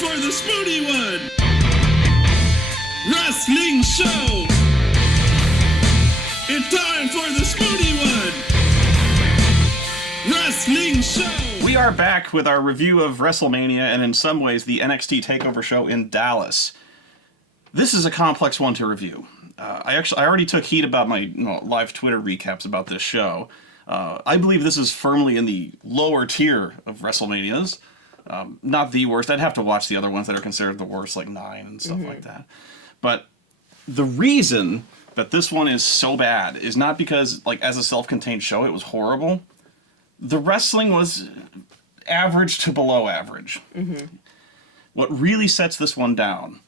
for the Spoony one! Wrestling show! It's time for the Spoony one! Wrestling show! We are back with our review of Wrestlemania and in some ways the NXT Takeover show in Dallas. This is a complex one to review. I already took heat about my live Twitter recaps about this show. I believe this is firmly in the lower tier of WrestleManias. Not the worst. I'd have to watch the other ones that are considered the worst, like 9 and stuff like that. But the reason that this one is so bad is not because, like, as a self-contained show, it was horrible. The wrestling was average to below average. What really sets this one down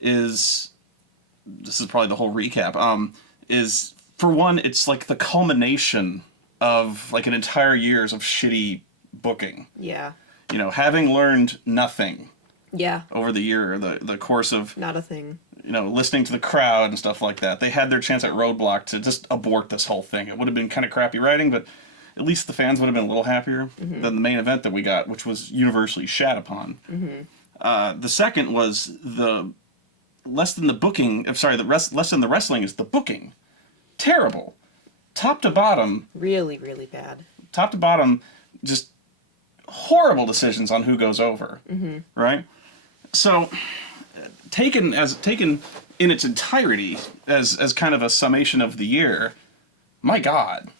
is, this is probably the whole recap, is, for one, it's like the culmination of, like, an entire years of shitty booking. Yeah. You know, having learned nothing. Yeah. Over the year, the course of... Not a thing. You know, listening to the crowd and stuff like that. They had their chance at Roadblock to just abort this whole thing. It would have been kind of crappy writing, but at least the fans would have been a little happier than the main event that we got, which was universally shat upon. The second was less than the wrestling is the booking. Terrible. Top to bottom. Really, really bad. Top to bottom, just horrible decisions on who goes over. Right? So, taken in its entirety as kind of a summation of the year, my God,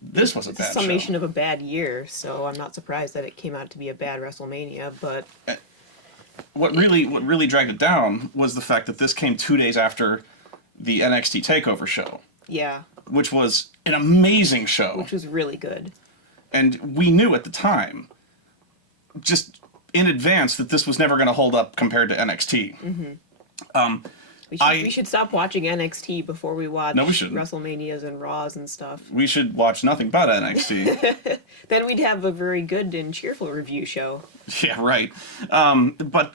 this was a bad show. Summation of a bad year, so I'm not surprised that it came out to be a bad WrestleMania, but... What really dragged it down was the fact that this came 2 days after the NXT Takeover show. Yeah. Which was an amazing show. Which was really good. And we knew at the time, just in advance, that this was never going to hold up compared to NXT. We should stop watching NXT before we watch WrestleManias and Raws and stuff. We should watch nothing but NXT. Then we'd have a very good and cheerful review show. Yeah, right. But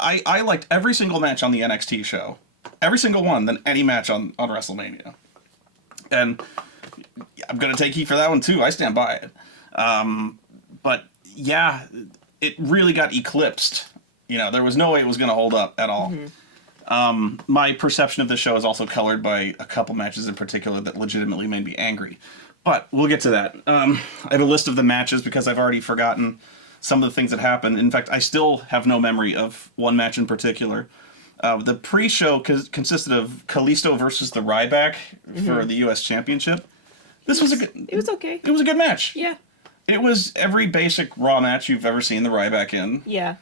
I liked every single match on the NXT show. Every single one than any match on WrestleMania. And I'm going to take heat for that one too. I stand by it. But yeah, it really got eclipsed. You know, there was no way it was going to hold up at all. My perception of the show is also colored by a couple matches in particular that legitimately made me angry. But we'll get to that. I have a list of the matches because I've already forgotten some of the things that happened. In fact, I still have no memory of one match in particular. The pre-show consisted of Kalisto versus the Ryback for the U.S. Championship. It was okay. It was a good match. Yeah. It was every basic Raw match you've ever seen the Ryback in. Yeah.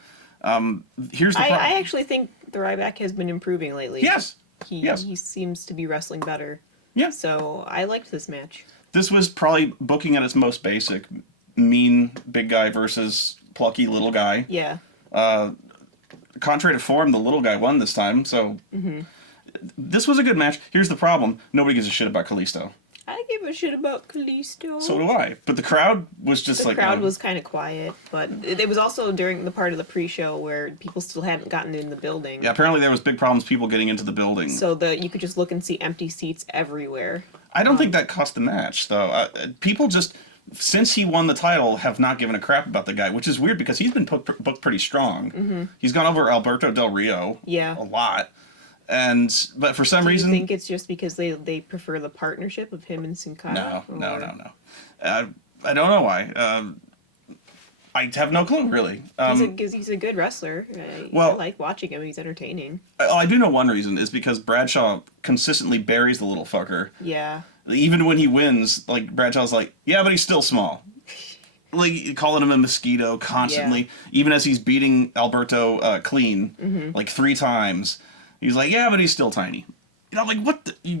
Here's the problem. I actually think the Ryback has been improving lately. Yes. He seems to be wrestling better. Yeah. So I liked this match. This was probably booking at its most basic. Mean big guy versus plucky little guy. Yeah. Contrary to form, the little guy won this time, so... This was a good match. Here's the problem. Nobody gives a shit about Kalisto. I give a shit about Kalisto. So do I. But the crowd was just the crowd was kind of quiet, but it was also during the part of the pre-show where people still hadn't gotten in the building. Yeah, apparently there was big problems people getting into the building. So you could just look and see empty seats everywhere. I don't think that cost the match, though. People just, since he won the title, have not given a crap about the guy, which is weird because he's been booked pretty strong. He's gone over Alberto Del Rio a lot. But for some reason... Do you think it's just because they prefer the partnership of him and Sin Cara? No. I don't know why. I have no clue, really. He's a good wrestler. I like watching him. He's entertaining. I do know one reason is because Bradshaw consistently buries the little fucker. Yeah. Even when he wins, like, Bradshaw's like, yeah, but he's still small. Like, calling him a mosquito constantly. Yeah. Even as he's beating Alberto clean, like 3 times. He's like, yeah, but he's still tiny. You know, like, what the...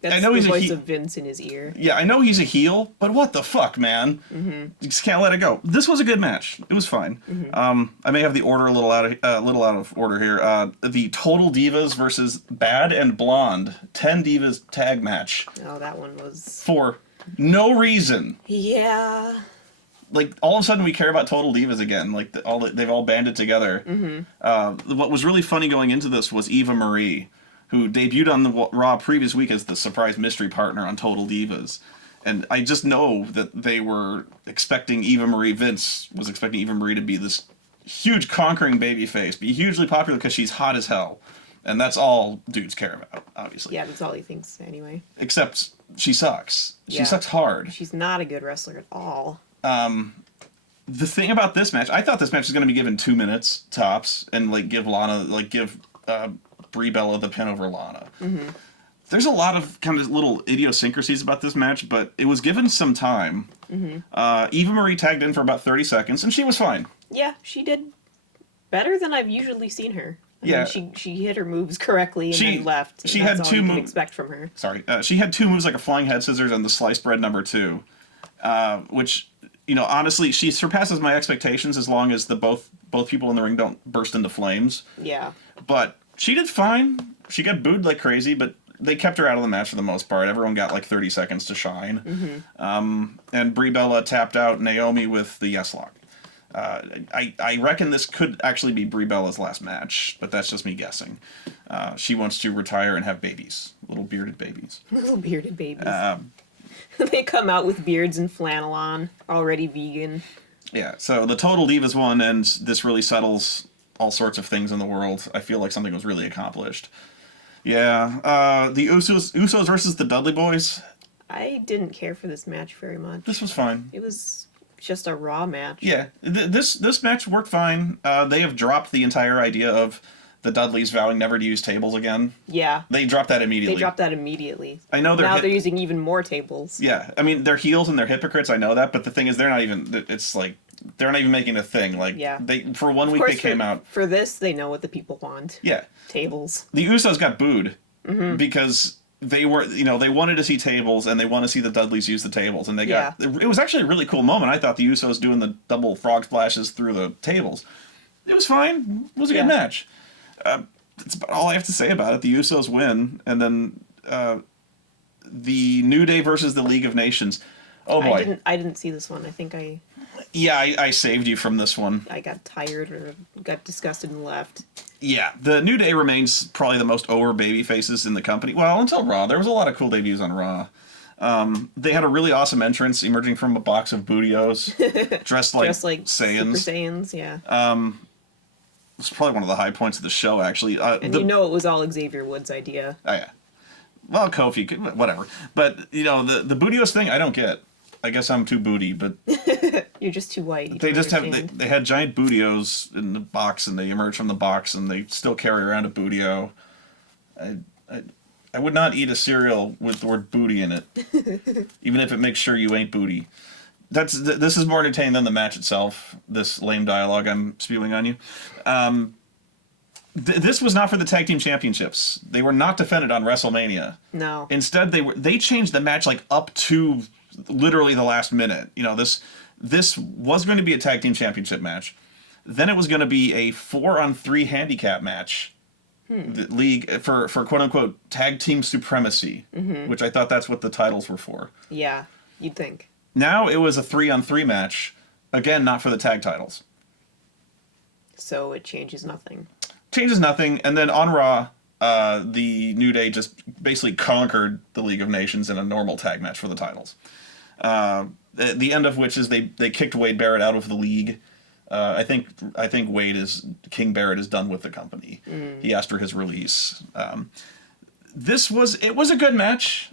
That's I know the voice of Vince in his ear. Yeah, I know he's a heel, but what the fuck, man? You just can't let it go. This was a good match. It was fine. I may have the order a little out of order here. The Total Divas versus Bad and Blonde 10 Divas tag match. Oh, that one was... For no reason. Yeah. Like, all of a sudden we care about Total Divas again. Like, they've all banded together. What was really funny going into this was Eva Marie, who debuted on the Raw previous week as the surprise mystery partner on Total Divas. And I just know that they were expecting Eva Marie, Vince was expecting Eva Marie to be this huge conquering babyface, be hugely popular because she's hot as hell. And that's all dudes care about, obviously. Yeah, that's all he thinks anyway. Except she sucks. She sucks hard. She's not a good wrestler at all. The thing about this match, I thought this match was going to be given 2 minutes tops, and give Brie Bella the pin over Lana. Mm-hmm. There's a lot of kind of little idiosyncrasies about this match, but it was given some time. Mm-hmm. Eva Marie tagged in for about 30 seconds, and she was fine. Yeah, she did better than I've usually seen her. I mean, she hit her moves correctly and then left. She had two moves. Expect from her. Sorry, she had 2 moves, like a flying head scissors and the sliced bread number 2, which, honestly, she surpasses my expectations as long as both people in the ring don't burst into flames. Yeah. But she did fine. She got booed like crazy, but they kept her out of the match for the most part. Everyone got 30 seconds to shine. Mm-hmm. And Brie Bella tapped out Naomi with the yes lock. I reckon this could actually be Brie Bella's last match, but that's just me guessing. She wants to retire and have babies. Little bearded babies. Little bearded babies. They come out with beards and flannel on, already vegan. Yeah, so the Total Divas won, and this really settles all sorts of things in the world. I feel like something was really accomplished. Yeah, the Usos versus the Dudley Boys. I didn't care for this match very much. This was fine. It was just a Raw match. Yeah, this match worked fine. They have dropped the entire idea of the Dudleys vowing never to use tables again. Yeah. They dropped that immediately. I know they're using even more tables. Yeah, I mean, they're heels and they're hypocrites, I know that, but the thing is, they're not even making a thing. For 1 week they came out. For this, they know what the people want. Yeah. Tables. The Usos got booed because they wanted to see tables and they want to see the Dudleys use the tables, and it was actually a really cool moment. I thought the Usos doing the double frog splashes through the tables. It was fine. It was a good match. That's about all I have to say about it. The Usos win, and then the New Day versus the League of Nations. Oh boy! I didn't see this one. I think I. Yeah, I saved you from this one. I got tired or got disgusted and left. Yeah, the New Day remains probably the most over baby faces in the company. Well, until Raw, there was a lot of cool debuts on Raw. They had a really awesome entrance emerging from a box of Bootios, dressed like Saiyans. Super Saiyans, yeah. It's probably one of the high points of the show, actually. And it was all Xavier Woods' idea. Oh, yeah. Well, Kofi, whatever. But, the Bootios thing, I don't get. I guess I'm too booty, but... You're just too white. They had giant Bootios in the box, and they emerge from the box, and they still carry around a Bootio. I would not eat a cereal with the word booty in it, even if it makes sure you ain't booty. This is more entertaining than the match itself, this lame dialogue I'm spewing on you. This was not for the tag team championships. They were not defended on WrestleMania. No. Instead, they changed the match up to literally the last minute. This was going to be a tag team championship match. Then it was going to be a 4-on-3 handicap match. The league for quote unquote tag team supremacy, which I thought that's what the titles were for. Yeah, you'd think. Now it was a 3-on-3 match, again, not for the tag titles. So it changes nothing. Changes nothing, and then on Raw, the New Day just basically conquered the League of Nations in a normal tag match for the titles. The end of which is they kicked Wade Barrett out of the league. I think King Barrett is done with the company. He asked for his release. It was a good match.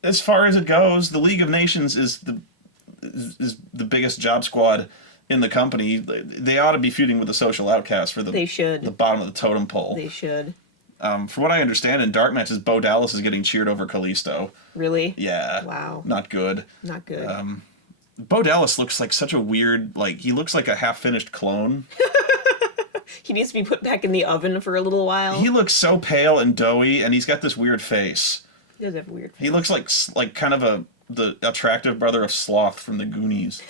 As far as it goes, the League of Nations is the biggest job squad in the company. They ought to be feuding with the Social Outcasts for the bottom of the totem pole. They should. From what I understand, in dark matches, Bo Dallas is getting cheered over Kalisto. Really? Yeah. Wow. Not good. Not good. Bo Dallas looks like such a weird, he looks like a half-finished clone. He needs to be put back in the oven for a little while. He looks so pale and doughy, and he's got this weird face. He does have a weird face. He looks like kind of the attractive brother of Sloth from the Goonies.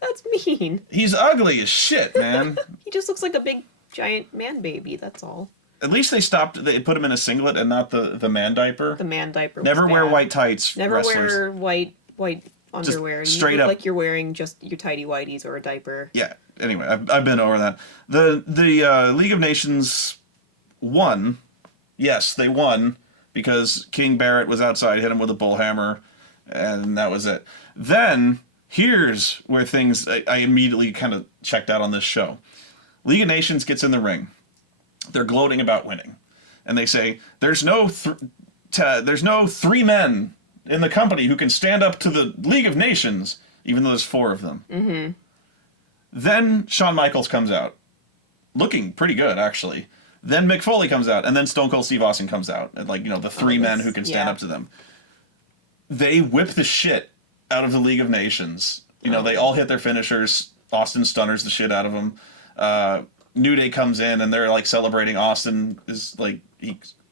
That's mean. He's ugly as shit, man. He just looks like a big, giant man baby, that's all. At least they put him in a singlet and not the man diaper. The man diaper. Never wear white tights, Never wrestlers. Wear white underwear. Just straight you look up. Like you're wearing just your tidy whities or a diaper. Yeah. Anyway, I've been over that. The League of Nations won. Yes, they won because King Barrett was outside, hit him with a bullhammer, and that was it. Then Here's where things I immediately kind of checked out on this show. League of Nations gets in the ring. They're gloating about winning. And they say, there's no 3 men in the company who can stand up to the League of Nations, even though there's 4 of them. Mm-hmm. Then Shawn Michaels comes out. Looking pretty good, actually. Then Mick Foley comes out, and then Stone Cold Steve Austin comes out. And the 3 men who can stand up to them. They whip the shit out of the League of Nations. They all hit their finishers. Austin stunners the shit out of them. New Day comes in, and they're, celebrating. Austin is,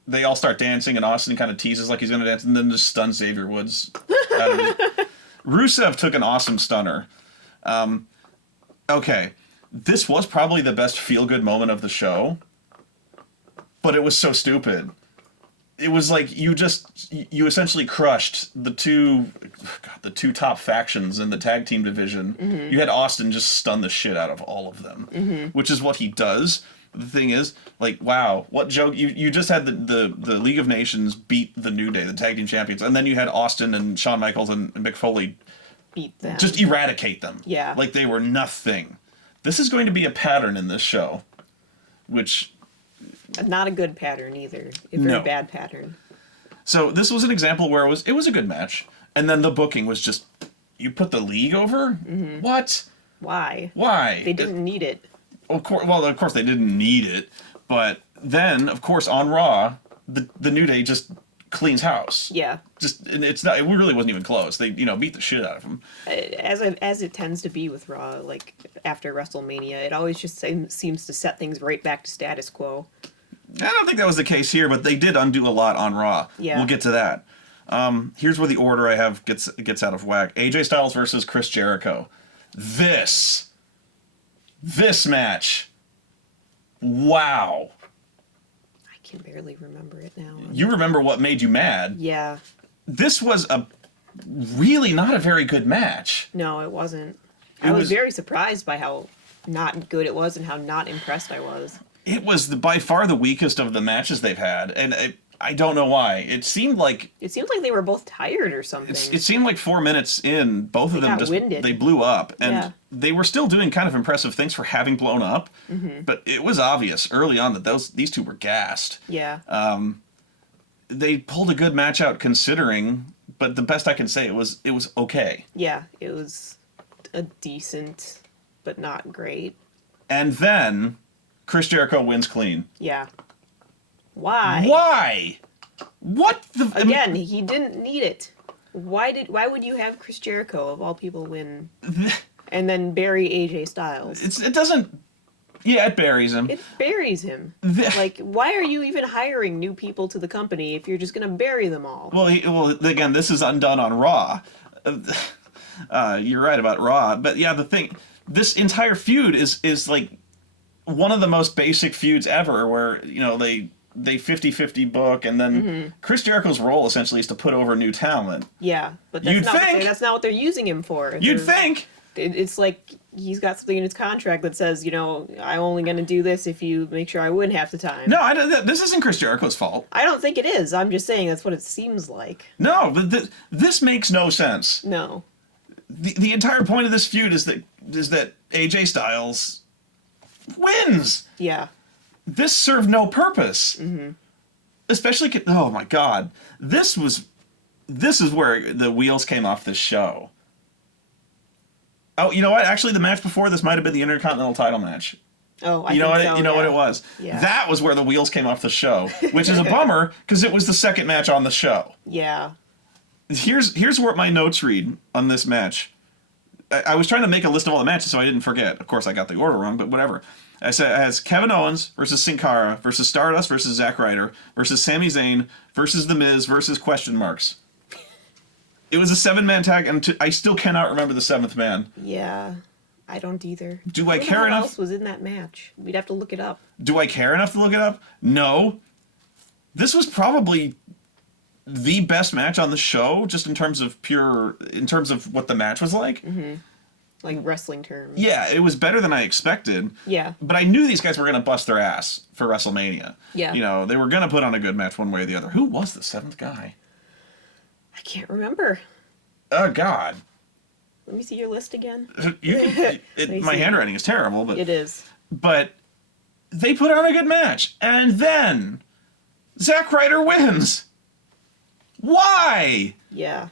they all start dancing, and Austin kind of teases like he's going to dance, and then just stuns Xavier Woods out of it. Rusev took an awesome stunner. Okay. This was probably the best feel-good moment of the show, but it was so stupid. It was like you essentially crushed the two top factions in the tag team division. Mm-hmm. You had Austin just stun the shit out of all of them, which is what he does. The thing is, wow, what joke. You just had the League of Nations beat the New Day, the tag team champions, and then you had Austin and Shawn Michaels and Mick Foley beat them, just eradicate them. Yeah, like they were nothing. This is going to be a pattern in this show, which. Not a good pattern either. A very bad pattern. So this was an example where it was a good match, and then the booking was just, you put the League over? Mm-hmm. What? Why? They didn't need it. Of course they didn't need it, but then of course on Raw, the New Day just cleans house. Yeah. And it really wasn't even close. They beat the shit out of them. As it tends to be with Raw, after WrestleMania, it always just seems to set things right back to status quo. I don't think that was the case here, but they did undo a lot on Raw. Yeah. We'll get to that. Here's where the order I have gets out of whack. AJ Styles versus Chris Jericho. This match. Wow. I can barely remember it now. You remember what made you mad. Yeah. This was really not a very good match. No, it wasn't. I was very surprised by how not good it was and how not impressed I was. It was by far the weakest of the matches they've had, and I don't know why. It seemed like they were both tired or something. It seemed like 4 minutes in, both of them they blew up, and they were still doing kind of impressive things for having blown up. Mm-hmm. But it was obvious early on that these two were gassed. Yeah. They pulled a good match out considering, but the best I can say it was okay. Yeah, it was a decent, but not great. And then Chris Jericho wins clean. Yeah. Why? Why? What the... Again, he didn't need it. Why would you have Chris Jericho, of all people, win and then bury AJ Styles? It doesn't... Yeah, it buries him. It buries him. Why are you even hiring new people to the company if you're just going to bury them all? Well, again, this is undone on Raw. You're right about Raw. But yeah, the thing... This entire feud is like one of the most basic feuds ever, where they 50-50 book, and then Chris Jericho's role essentially is to put over new talent. Yeah, but that's not what they're using him for. You'd think. It's like he's got something in his contract that says, I'm only going to do this if you make sure I win half the time. No, this isn't Chris Jericho's fault. I don't think it is. I'm just saying that's what it seems like. No, but this makes no sense. No. The entire point of this feud is that AJ Styles wins. Yeah. This served no purpose. Mm-hmm. Especially, oh my God, this is where the wheels came off this show. Oh, you know what? Actually, the match before this might have been the Intercontinental title match. Oh, I you know think what? So, you know what it was? Yeah. That was where the wheels came off the show, which is a bummer because it was the second match on the show. Yeah. Here's what my notes read on this match. I was trying to make a list of all the matches so I didn't forget. Of course, I got the order wrong, but whatever. I said it has Kevin Owens versus Sin Cara versus Stardust versus Zack Ryder versus Sami Zayn versus The Miz versus question marks. It was a 7-man tag, and I still cannot remember the 7th man. Yeah, I don't either. Do I care enough? Who else was in that match? We'd have to look it up. Do I care enough to look it up? No. This was probably the best match on the show, just in terms of what the match was like. Mm-hmm. Like wrestling terms. Yeah, it was better than I expected. Yeah. But I knew these guys were going to bust their ass for WrestleMania. Yeah. They were going to put on a good match one way or the other. Who was the 7th guy? I can't remember. Oh, God. Let me see your list again. My handwriting is terrible, but It is. But they put on a good match, and then Zack Ryder wins. Why? Yeah.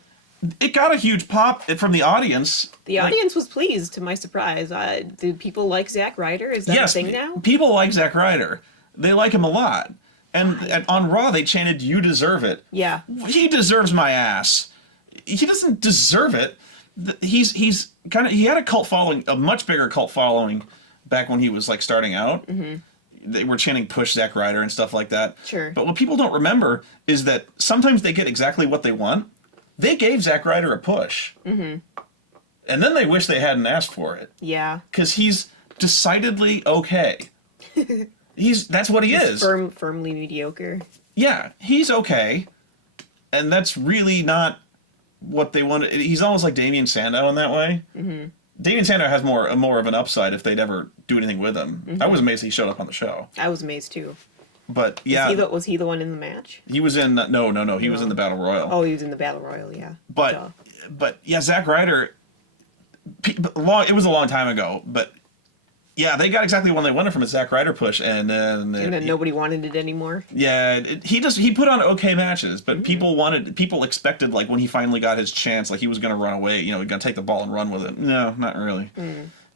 It got a huge pop from the audience. The audience was pleased, to my surprise. Do people like Zack Ryder? Is that Yes, a thing now? people like Zack Ryder. They like him a lot. And on Raw, they chanted, "You deserve it." Yeah. He deserves my ass. He doesn't deserve it. He's kind of, he had a cult following, a much bigger cult following back when he was like starting out. Mm-hmm. They were chanting "Push Zack Ryder" and stuff like that. Sure. But what people don't remember is that sometimes they get exactly what they want. They gave Zack Ryder a push. Mm-hmm. And then they wish they hadn't asked for it. Yeah. Because he's decidedly okay. That's what he is. Firmly mediocre. Yeah, he's okay. And that's really not what they wanted. He's almost like Damien Sandow in that way. Mm-hmm. Damien Sandow has more of an upside if they'd ever do anything with him. Mm-hmm. I was amazed he showed up on the show. I was amazed too. But yeah, was he the one in the match? He was in no. He was in the Battle Royal. Oh, he was in the Battle Royal, yeah. But yeah, Zack Ryder. It was a long time ago, but yeah, they got exactly what they wanted from a Zack Ryder push, and then nobody wanted it anymore. Yeah, he put on okay matches, but people expected, like, when he finally got his chance, like he was going to run away, he's going to take the ball and run with it. No, not really.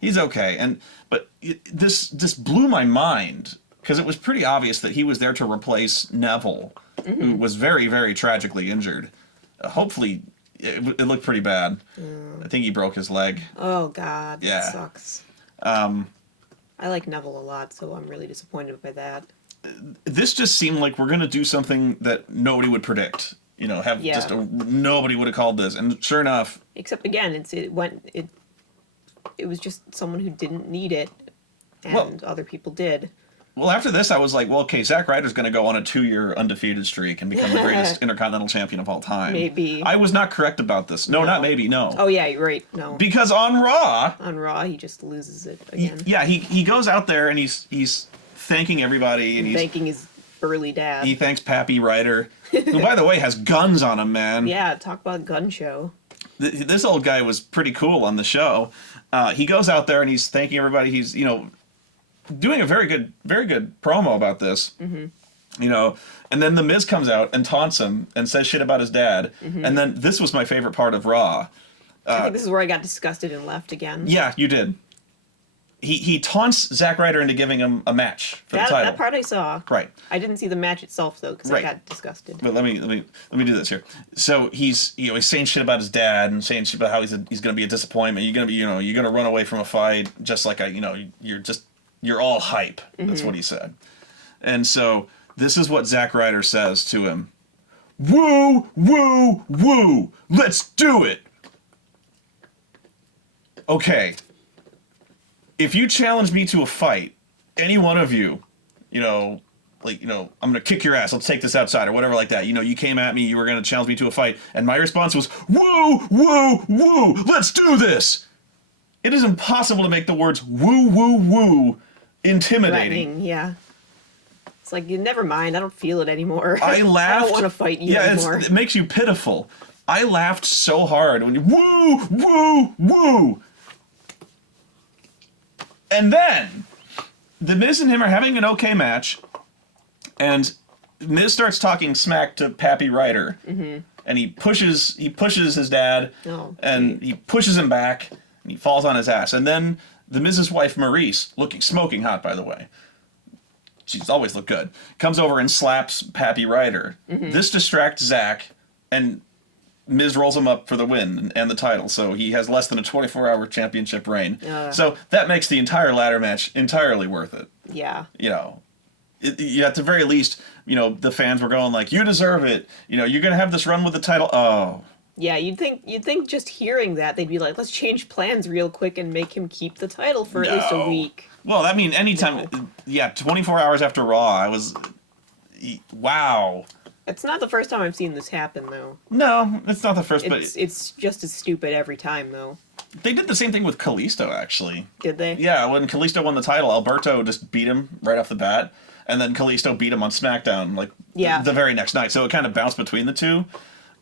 He's okay, but this blew my mind. Because it was pretty obvious that he was there to replace Neville, who was very, very tragically injured. Hopefully, it looked pretty bad. I think he broke his leg. Oh, God. Yeah. That sucks. I like Neville a lot, so I'm really disappointed by that. This just seemed like we're going to do something that nobody would predict. Nobody would have called this. And sure enough... Except, again, it was just someone who didn't need it, and other people did. Well, after this, I was like, well, okay, Zack Ryder's going to go on a 2-year undefeated streak and become the greatest Intercontinental Champion of all time. Maybe. I was not correct about this. No, not maybe, no. Oh, yeah, you're right, no. Because on Raw... On Raw, he just loses it again. He goes out there and he's thanking everybody. And he's thanking his burly dad. He thanks Pappy Ryder, who, by the way, has guns on him, man. Yeah, talk about gun show. This old guy was pretty cool on the show. He goes out there and he's thanking everybody. He's, doing a very good promo about this, and then The Miz comes out and taunts him and says shit about his dad, and then this was my favorite part of Raw. I think this is where I got disgusted and left again. Yeah, you did. He taunts Zack Ryder into giving him a match for the title. That part I saw. Right. I didn't see the match itself though, because I got disgusted. But let me do this here. So he's saying shit about his dad and saying shit about how he's going to be a disappointment. You're going to be you're going to run away from a fight just like you're all hype. That's what he said. And so this is what Zack Ryder says to him. Woo, woo, woo. Let's do it. Okay. If you challenge me to a fight, any one of you, I'm going to kick your ass. Let's take this outside or whatever like that. You came at me. You were going to challenge me to a fight. And my response was, woo, woo, woo. Let's do this. It is impossible to make the words woo, woo, woo intimidating. Yeah. It's like, never mind, I don't feel it anymore. I laughed. I don't want to fight you anymore. It makes you pitiful. I laughed so hard when you woo, woo, woo. And then The Miz and him are having an okay match, and Miz starts talking smack to Pappy Ryder, and he pushes his dad, and he pushes him back, and he falls on his ass, and then The Miz's wife, Maurice, looking smoking hot, by the way. She's always looked good. Comes over and slaps Pappy Ryder. This distracts Zack, and Miz rolls him up for the win and the title. So he has less than a 24-hour championship reign. So that makes the entire ladder match entirely worth it. Yeah. At the very least, the fans were going like, you deserve it. You're going to have this run with the title. Oh. Yeah, you'd think just hearing that, they'd be like, let's change plans real quick and make him keep the title for at least a week. Well, I mean, anytime, 24 hours after Raw, I was, wow. It's not the first time I've seen this happen, though. No, it's not the first, but... It's just as stupid every time, though. They did the same thing with Kalisto, actually. Did they? Yeah, when Kalisto won the title, Alberto just beat him right off the bat, and then Kalisto beat him on SmackDown, the very next night, so it kind of bounced between the two.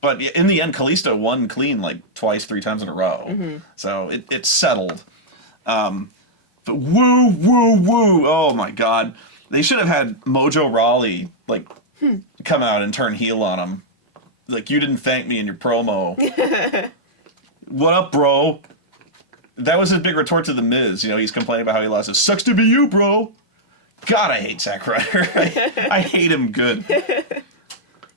But in the end, Kalisto won clean like twice, 3 times in a row. So it's settled. But woo, woo, woo. Oh my God. They should have had Mojo Rawley like come out and turn heel on him. Like, you didn't thank me in your promo. What up, bro? That was his big retort to The Miz. You know, he's complaining about how he lost. It sucks to be you, bro. God, I hate Zack Ryder. I hate him good.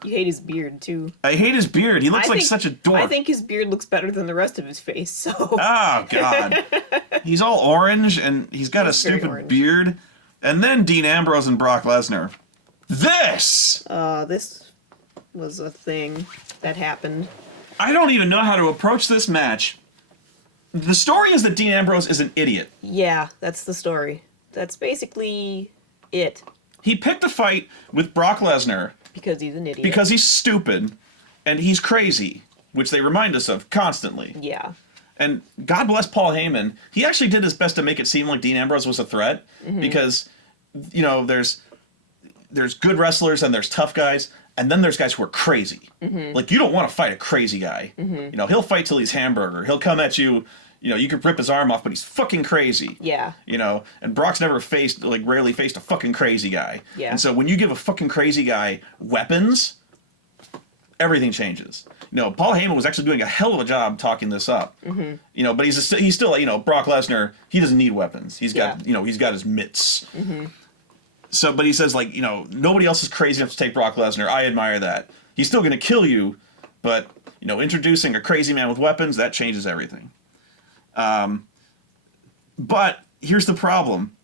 You hate his beard, too. I hate his beard. He looks like such a dork. I think his beard looks better than the rest of his face, so... Oh, God. He's all orange, and he's got a stupid beard. And then Dean Ambrose and Brock Lesnar. This was a thing that happened. I don't even know how to approach this match. The story is that Dean Ambrose is an idiot. Yeah, that's the story. That's basically it. He picked a fight with Brock Lesnar. Because he's an idiot. Because he's stupid, and he's crazy, which they remind us of constantly. Yeah. And God bless Paul Heyman. He actually did his best to make it seem like Dean Ambrose was a threat. Because, you know, there's good wrestlers and there's tough guys. And then there's guys who are crazy. Like, you don't want to fight a crazy guy. You know, he'll fight till he's hamburger. He'll come at you, you know, you could rip his arm off, but he's fucking crazy. Yeah. You know, and Brock's rarely faced a fucking crazy guy. Yeah. And so when you give a fucking crazy guy weapons, everything changes. You know, Paul Heyman was actually doing a hell of a job talking this up. You know, but he's still, you know, Brock Lesnar, he doesn't need weapons. He's got, you know, he's got his mitts. So, but he says, like, you know, nobody else is crazy enough to take Brock Lesnar. I admire that. He's still going to kill you, but, you know, introducing a crazy man with weapons, that changes everything. But here's the problem.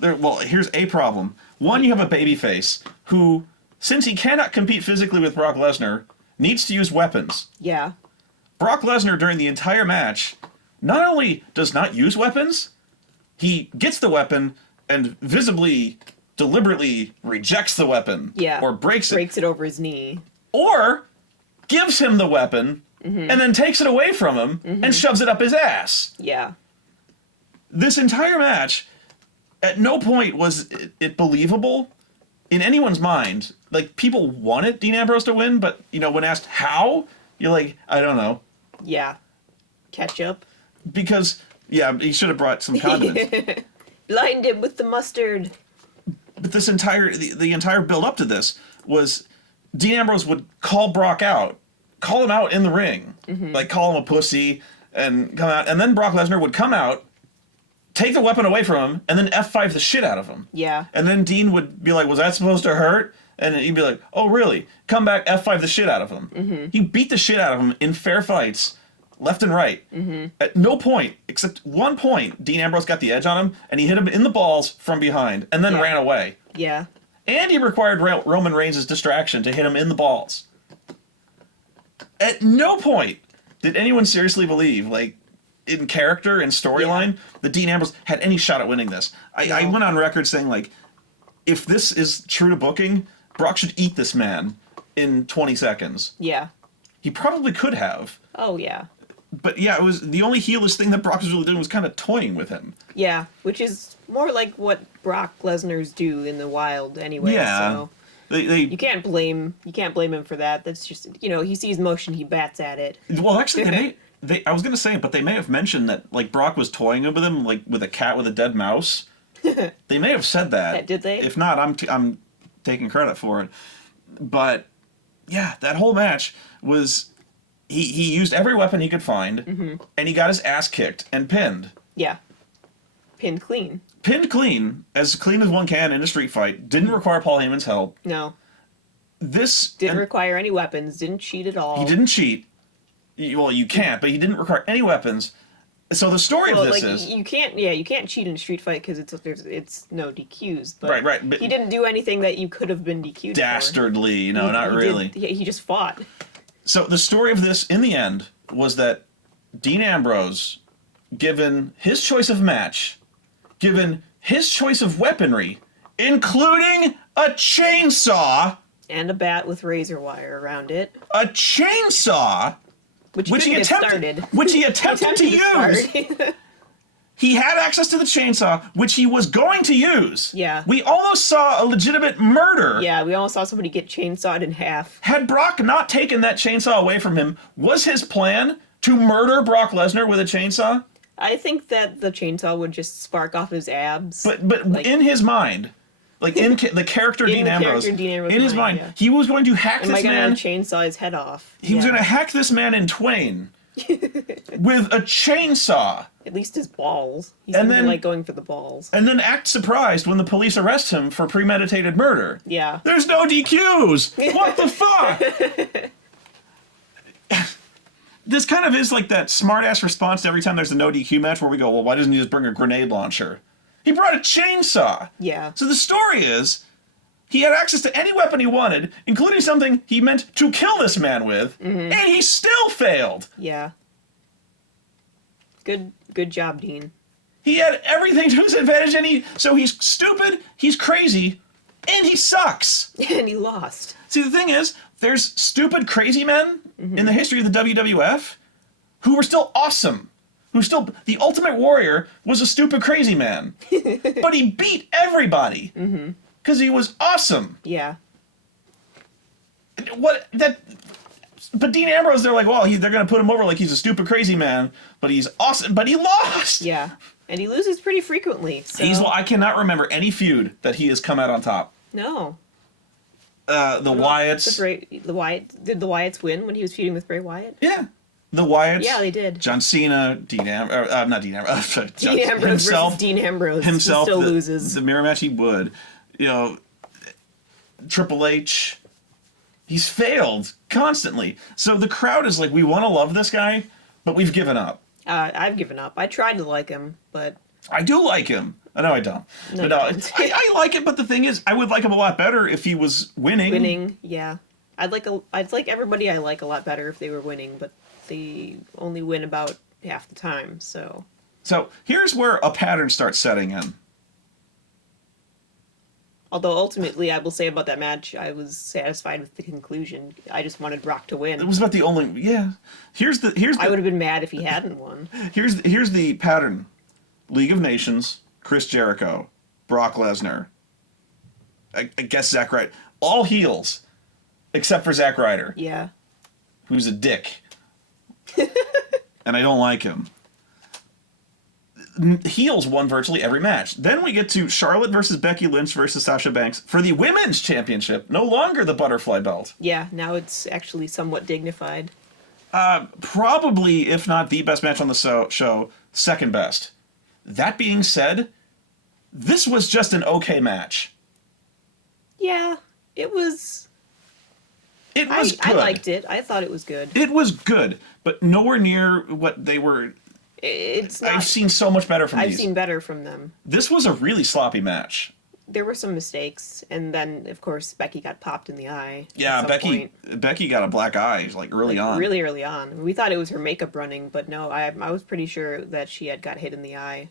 Here's a problem. One, you have a babyface who, since he cannot compete physically with Brock Lesnar, needs to use weapons. Yeah. Brock Lesnar, during the entire match, not only does not use weapons, he gets the weapon and visibly... deliberately rejects the weapon. Yeah. Or breaks it over his knee. Or gives him the weapon and then takes it away from him and shoves it up his ass. Yeah. This entire match, at no point was it believable in anyone's mind. Like, people wanted Dean Ambrose to win, but, you know, when asked how, you're like, I don't know. Yeah. Ketchup. Because, yeah, he should have brought some condiments. Blind him with the mustard. But this the entire build up to this was Dean Ambrose would call Brock out, call him out in the ring, like call him a pussy and come out, and then Brock Lesnar would come out, take the weapon away from him, and then F5 the shit out of him. Yeah. And then Dean would be like, was that supposed to hurt? And he'd be like, oh really? Come back, F5 the shit out of him. He beat the shit out of him in fair fights. Left and right. At no point, except one point, Dean Ambrose got the edge on him, and he hit him in the balls from behind, and then ran away. Yeah. And he required Roman Reigns' distraction to hit him in the balls. At no point did anyone seriously believe, like, in character and storyline, that Dean Ambrose had any shot at winning this. I went on record saying, like, if this is true to booking, Brock should eat this man in 20 seconds. Yeah. He probably could have. Oh, yeah. But yeah, it was the only heelish thing that Brock was really doing was kind of toying with him. Yeah, which is more like what Brock Lesnar's do in the wild anyway. Yeah. So You can't blame him for that. That's just, you know, he sees motion, he bats at it. Well, actually, I was gonna say, but they may have mentioned that, like, Brock was toying with him, like with a cat with a dead mouse. They may have said that. Did they? If not, I'm taking credit for it. But yeah, that whole match was. He used every weapon he could find, and he got his ass kicked and pinned. Yeah. Pinned clean. Pinned clean as one can in a street fight. Didn't require Paul Heyman's help. No. This... Didn't require any weapons. Didn't cheat at all. He didn't cheat. Well, you can't, but he didn't require any weapons. So the story of this is... you can't cheat in a street fight because it's no DQs. But right. But he didn't do anything that you could have been DQ'd dastardly, no, not really. He just fought. So the story of this, in the end, was that Dean Ambrose, given his choice of match, given his choice of weaponry, including a chainsaw... And a bat with razor wire around it. A chainsaw... Which he attempted to use. He had access to the chainsaw, which he was going to use. Yeah. We almost saw a legitimate murder. Yeah, we almost saw somebody get chainsawed in half. Had Brock not taken that chainsaw away from him, was his plan to murder Brock Lesnar with a chainsaw? I think that the chainsaw would just spark off his abs. But like, in his mind, like in the character Dean Ambrose, in his mind, yeah. He was going to hack this man. Am I going to chainsaw his head off? He was going to hack this man in twain with a chainsaw. At least his balls. He's And gonna then- be like going for the balls. And then act surprised when the police arrest him for premeditated murder. Yeah. There's no DQs! What the fuck? This kind of is like that smart-ass response to every time there's a no DQ match where we go, well, why doesn't he just bring a grenade launcher? He brought a chainsaw! Yeah. So the story is, he had access to any weapon he wanted, including something he meant to kill this man with, and he still failed! Yeah. Good job, Dean. He had everything to his advantage, and so he's stupid, he's crazy, and he sucks! And he lost. See, the thing is, there's stupid crazy men in the history of the WWF who were still awesome. The Ultimate Warrior was a stupid crazy man. But he beat everybody. Because he was awesome. Yeah. But Dean Ambrose, they're like, well, they're going to put him over like he's a stupid crazy man, but he's awesome, but he lost! Yeah. And he loses pretty frequently. So. I cannot remember any feud that he has come out on top. No. The Wyatts. Did the Wyatts win when he was feuding with Bray Wyatt? Yeah. The Wyatts. Yeah, they did. John Cena, not Dean Ambrose. Dean Ambrose himself, versus Dean Ambrose. Himself He still loses. The mirror match he would. You know, Triple H. He's failed constantly. So the crowd is like, we want to love this guy, but we've given up. I've given up. I tried to like him, but... I do like him. I know I don't. No, but you don't. I like it, but the thing is, I would like him a lot better if he was winning. Winning, yeah. I'd like everybody I like a lot better if they were winning, but they only win about half the time, so... So here's where a pattern starts setting in. Although ultimately, I will say about that match, I was satisfied with the conclusion. I just wanted Brock to win. It was about the only... Yeah. Here's the I would have been mad if he hadn't won. Here's the pattern. League of Nations, Chris Jericho, Brock Lesnar. I guess Zack Ryder. All heels, except for Zack Ryder, Yeah. who's a dick. And I don't like him. Heels won virtually every match. Then we get to Charlotte versus Becky Lynch versus Sasha Banks for the Women's Championship, no longer the butterfly belt. Yeah, now it's actually somewhat dignified. Probably, if not the best match on the show, second best. That being said, this was just an okay match. Yeah, it was... It was good. I liked it. I thought it was good. It was good, but nowhere near what they were... It's not... I've seen so much better from these. I've seen better from them. This was a really sloppy match. There were some mistakes, and then, of course, Becky got popped in the eye. Yeah, at some point. Becky got a black eye, like, early on. Really early on. We thought it was her makeup running, but no, I was pretty sure that she had got hit in the eye.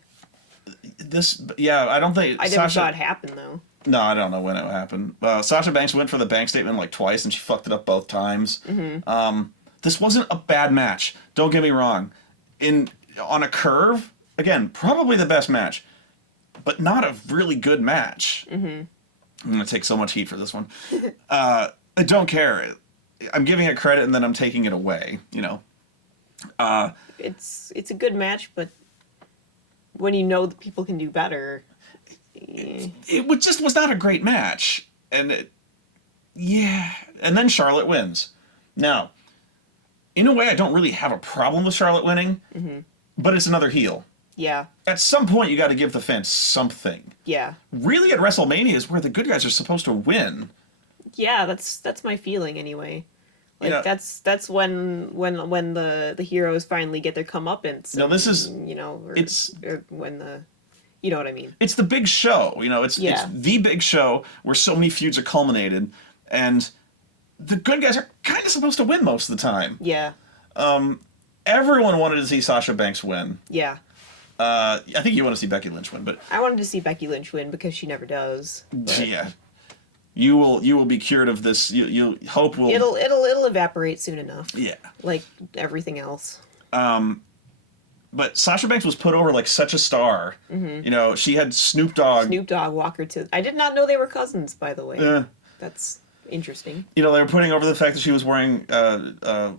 I don't think... I never saw it happen, though. No, I don't know when it happened. Sasha Banks went for the bank statement like twice, and she fucked it up both times. This wasn't a bad match. Don't get me wrong. On a curve, again, probably the best match, but not a really good match. I'm going to take so much heat for this one. I don't care. I'm giving it credit, and then I'm taking it away, you know. It's a good match, but when you know that people can do better... It just was not a great match. And then Charlotte wins. Now, in a way, I don't really have a problem with Charlotte winning, but it's another heel. Yeah. At some point, you got to give the fans something. Yeah. Really, at WrestleMania is where the good guys are supposed to win. Yeah, that's my feeling anyway. Like Yeah. that's when the heroes finally get their comeuppance. No, this is or when the you know what I mean. It's the big show, you know. It's the big show where so many feuds are culminated, and the good guys are kind of supposed to win most of the time. Yeah. Everyone wanted to see Sasha Banks win. Yeah. I think you want to see Becky Lynch win, but I wanted to see Becky Lynch win because she never does. But yeah, you will be cured of this. You hope will. It'll evaporate soon enough. Yeah. Like everything else. But Sasha Banks was put over like such a star. Mm-hmm. You know, she had Snoop Dogg. Snoop Dogg Walker to. I did not know they were cousins, by the way. That's interesting. You know, they were putting over the fact that she was wearing an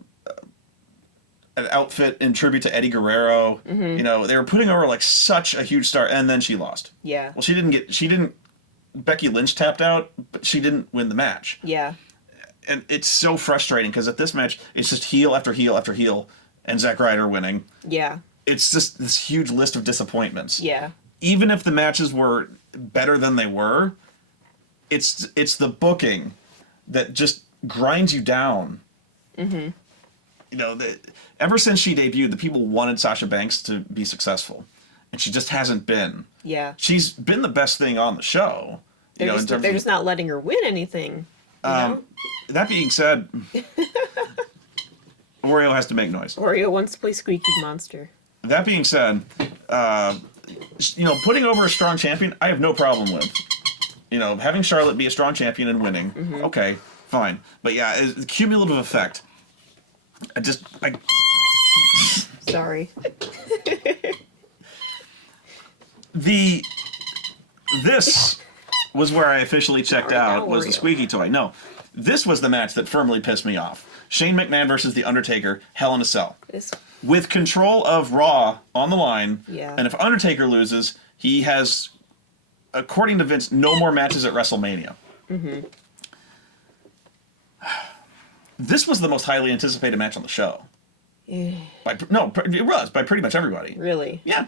outfit in tribute to Eddie Guerrero. Mm-hmm. You know, they were putting over like such a huge star, and then she lost. Yeah. Well, she didn't. Becky Lynch tapped out, but she didn't win the match. Yeah. And it's so frustrating because at this match, it's just heel after heel after heel, and Zack Ryder winning. Yeah. It's just this huge list of disappointments. Yeah. Even if the matches were better than they were, it's the booking that just grinds you down. Mm-hmm. You know, ever since she debuted, the people wanted Sasha Banks to be successful, and she just hasn't been. Yeah. She's been the best thing on the show. They're just not letting her win anything. You know? That being said, Oreo has to make noise. Oreo wants to play Squeaky Monster. That being said, you know, putting over a strong champion, I have no problem with. You know, having Charlotte be a strong champion and winning, okay, fine. But yeah, it's the cumulative effect. Sorry. This was where I officially checked out, was the squeaky toy. No, this was the match that firmly pissed me off. Shane McMahon versus The Undertaker, Hell in a Cell. With control of Raw on the line, and if Undertaker loses, he has, according to Vince, no more matches at WrestleMania. Mm-hmm. This was the most highly anticipated match on the show. It was by pretty much everybody. Really? Yeah.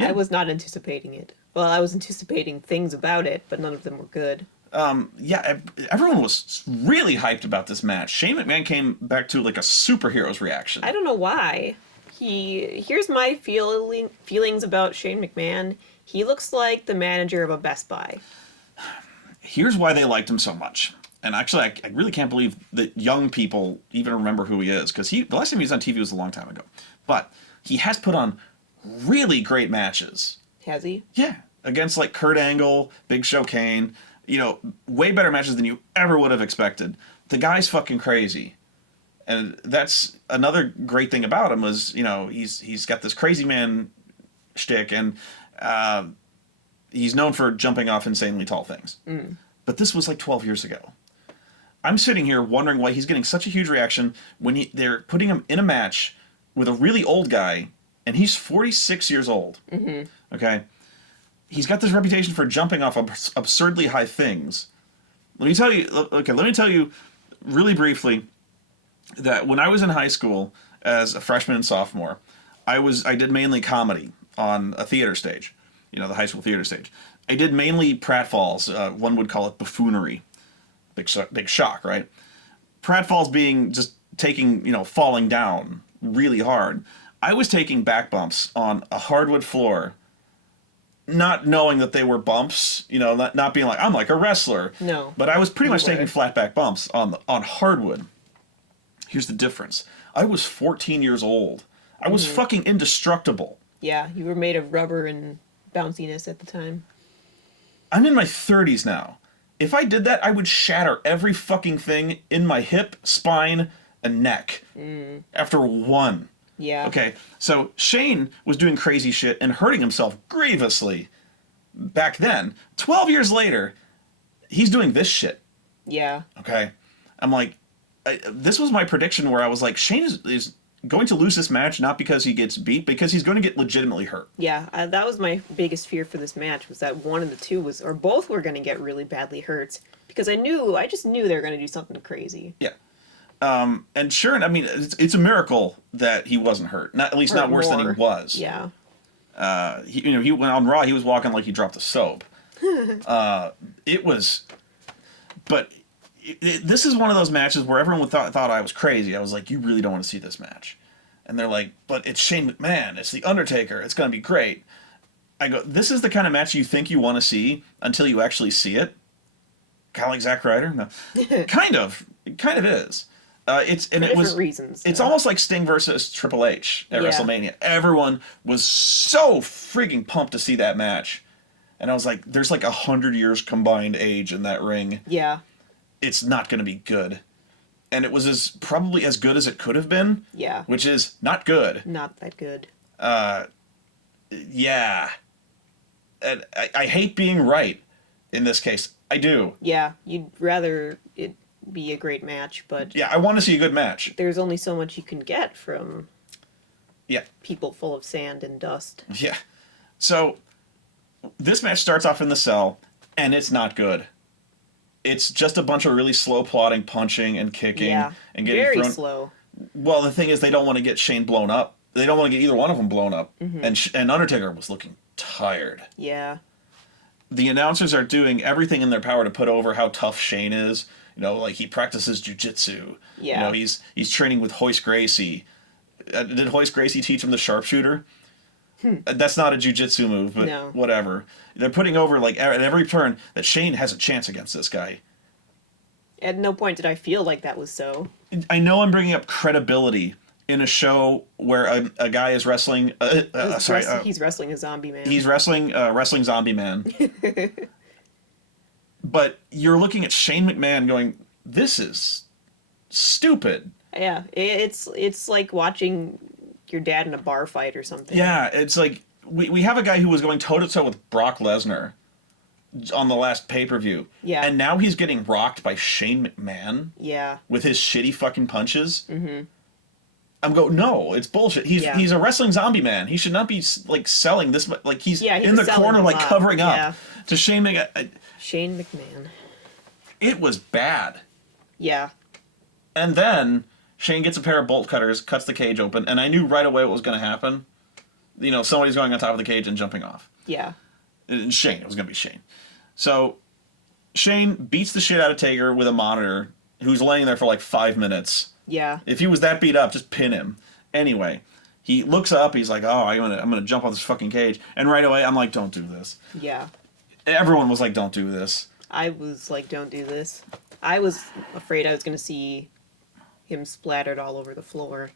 I was not anticipating it. Well, I was anticipating things about it, but none of them were good. Everyone was really hyped about this match. Shane McMahon came back to like a superhero's reaction. I don't know why. Here's my feelings about Shane McMahon. He looks like the manager of a Best Buy. Here's why they liked him so much. And actually, I really can't believe that young people even remember who he is, because the last time he was on TV was a long time ago. But he has put on really great matches. Has he? Yeah. Against like Kurt Angle, Big Show Kane. You know, way better matches than you ever would have expected. The guy's fucking crazy. And that's another great thing about him was, you know, he's got this crazy man shtick, and he's known for jumping off insanely tall things. Mm. But this was like 12 years ago. I'm sitting here wondering why he's getting such a huge reaction when they're putting him in a match with a really old guy, and he's 46 years old. Mm-hmm. Okay? He's got this reputation for jumping off absurdly high things. Let me tell you really briefly that when I was in high school as a freshman and sophomore, I did mainly comedy on a theater stage, you know, the high school theater stage. I did mainly pratfalls. One would call it buffoonery. Big shock, right? Pratfalls being just taking, you know, falling down really hard. I was taking back bumps on a hardwood floor, not knowing that they were bumps, you know, not being like, I'm like a wrestler. No. But I was pretty much taking flat back bumps on hardwood. Here's the difference. I was 14 years old. I was fucking indestructible. Yeah, you were made of rubber and bounciness at the time. I'm in my 30s now. If I did that, I would shatter every fucking thing in my hip, spine, and neck after one. Yeah. Okay, so Shane was doing crazy shit and hurting himself grievously back then. 12 years later, he's doing this shit. Yeah. Okay? I'm like, this was my prediction where I was like, Shane is going to lose this match not because he gets beat, because he's going to get legitimately hurt. Yeah, that was my biggest fear for this match, was that one of the two or both were going to get really badly hurt, because I just knew they were going to do something crazy. Yeah. And sure, I mean, it's a miracle that he wasn't hurt. Not worse than he was. Yeah. He went on Raw, he was walking like he dropped a soap. This is one of those matches where everyone thought I was crazy. I was like, you really don't want to see this match. And they're like, but it's Shane McMahon. It's The Undertaker. It's going to be great. I go, this is the kind of match you think you want to see until you actually see it. Kind of like Zack Ryder? No. Kind of. It kind of is. Reasons. It's almost like Sting versus Triple H at WrestleMania. Everyone was so freaking pumped to see that match. And I was like, there's like 100 years combined age in that ring. Yeah. It's not going to be good. And it was probably as good as it could have been. Yeah. Which is not good. Not that good. Yeah. And I hate being right in this case. I do. Yeah, you'd rather it be a great match, but Yeah, I want to see a good match. there's only so much you can get from Yeah. people full of sand and dust. Yeah. So, this match starts off in the cell, and it's not good. It's just a bunch of really slow plotting, punching and kicking, Yeah, and getting very thrown. slow. Well, the thing is, they don't want to get Shane blown up. They don't want to get either one of them blown up. And Undertaker was looking tired. Yeah, The announcers are doing everything in their power to put over how tough Shane is. You know, like he practices jiu-jitsu. Yeah. You know, he's training with Hoist Gracie. Did Hoist Gracie teach him the sharpshooter? That's not a jiu-jitsu move, but No. whatever. They're putting over, like, at every turn that Shane has a chance against this guy. at no point did I feel like that was so. I know I'm bringing up credibility in a show where a guy is wrestling. He's wrestling a zombie man. He's wrestling zombie man. But you're looking at Shane McMahon going, this is stupid. Yeah, it's like watching your dad in a bar fight or something. Yeah, it's like we have a guy who was going toe-to-toe with Brock Lesnar on the last pay-per-view. Yeah. And now he's getting rocked by Shane McMahon Yeah. with his shitty fucking punches. Mm-hmm. I'm going, no, it's bullshit. He's a wrestling zombie man. He should not be, like, selling this, like, he's He in was the selling corner, a like, lot. covering up Yeah. to Shane McMahon. Shane McMahon. It was bad. Yeah. And then Shane gets a pair of bolt cutters, cuts the cage open, and I knew right away what was going to happen. You know, somebody's going on top of the cage and jumping off. Yeah. And Shane, it was going to be Shane. So Shane beats the shit out of Taker with a monitor, who's laying there for like 5 minutes. Yeah. If he was that beat up, just pin him. Anyway, he looks up, he's like, oh, I'm gonna jump on this fucking cage. And right away, I'm like, don't do this. Yeah. Everyone was like, don't do this. I was like, don't do this. I was afraid I was going to see him splattered all over the floor.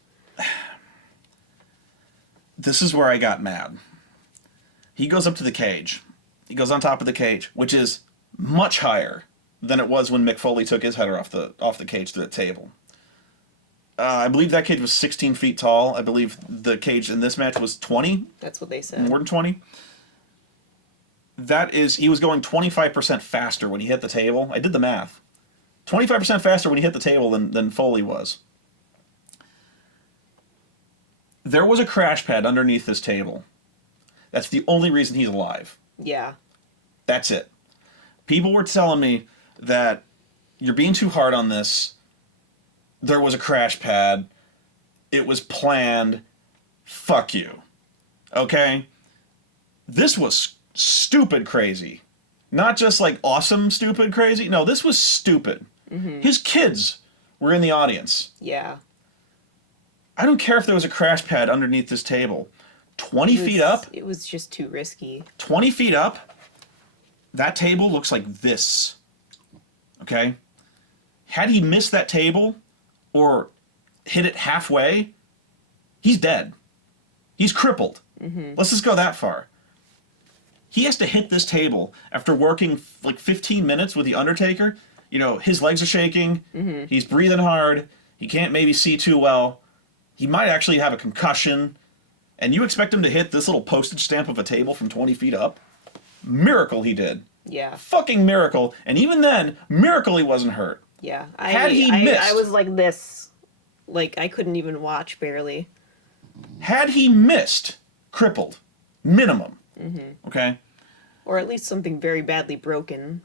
This is where I got mad. He goes up to the cage. He goes on top of the cage, which is much higher than it was when Mick Foley took his header off the cage to the table. I believe that cage was 16 feet tall. I believe the cage in this match was 20, That's what they said. more than 20. He was going 25% faster when he hit the table. I did the math. 25% faster when he hit the table than Foley was. There was a crash pad underneath this table. That's the only reason he's alive. Yeah. That's it. People were telling me that you're being too hard on this. There was a crash pad. It was planned. Fuck you. Okay? This was stupid crazy. Not just like awesome stupid crazy. No, this was stupid. Mm-hmm. His kids were in the audience. Yeah. I don't care if there was a crash pad underneath this table. 20 feet up? It was just too risky. 20 feet up? That table looks like this. Okay? Had he missed that table or hit it halfway, he's dead. He's crippled. Mm-hmm. Let's just go that far. He has to hit this table after working like 15 minutes with The Undertaker. You know, his legs are shaking. Mm-hmm. He's breathing hard. He can't maybe see too well. He might actually have a concussion. And you expect him to hit this little postage stamp of a table from 20 feet up? Miracle he did. Yeah. Fucking miracle. And even then, miracle he wasn't hurt. Yeah. Had he missed... I was like this. Like, I couldn't even watch, barely. Had he missed, crippled. Minimum. Mm-hmm. Okay? Or at least something very badly broken.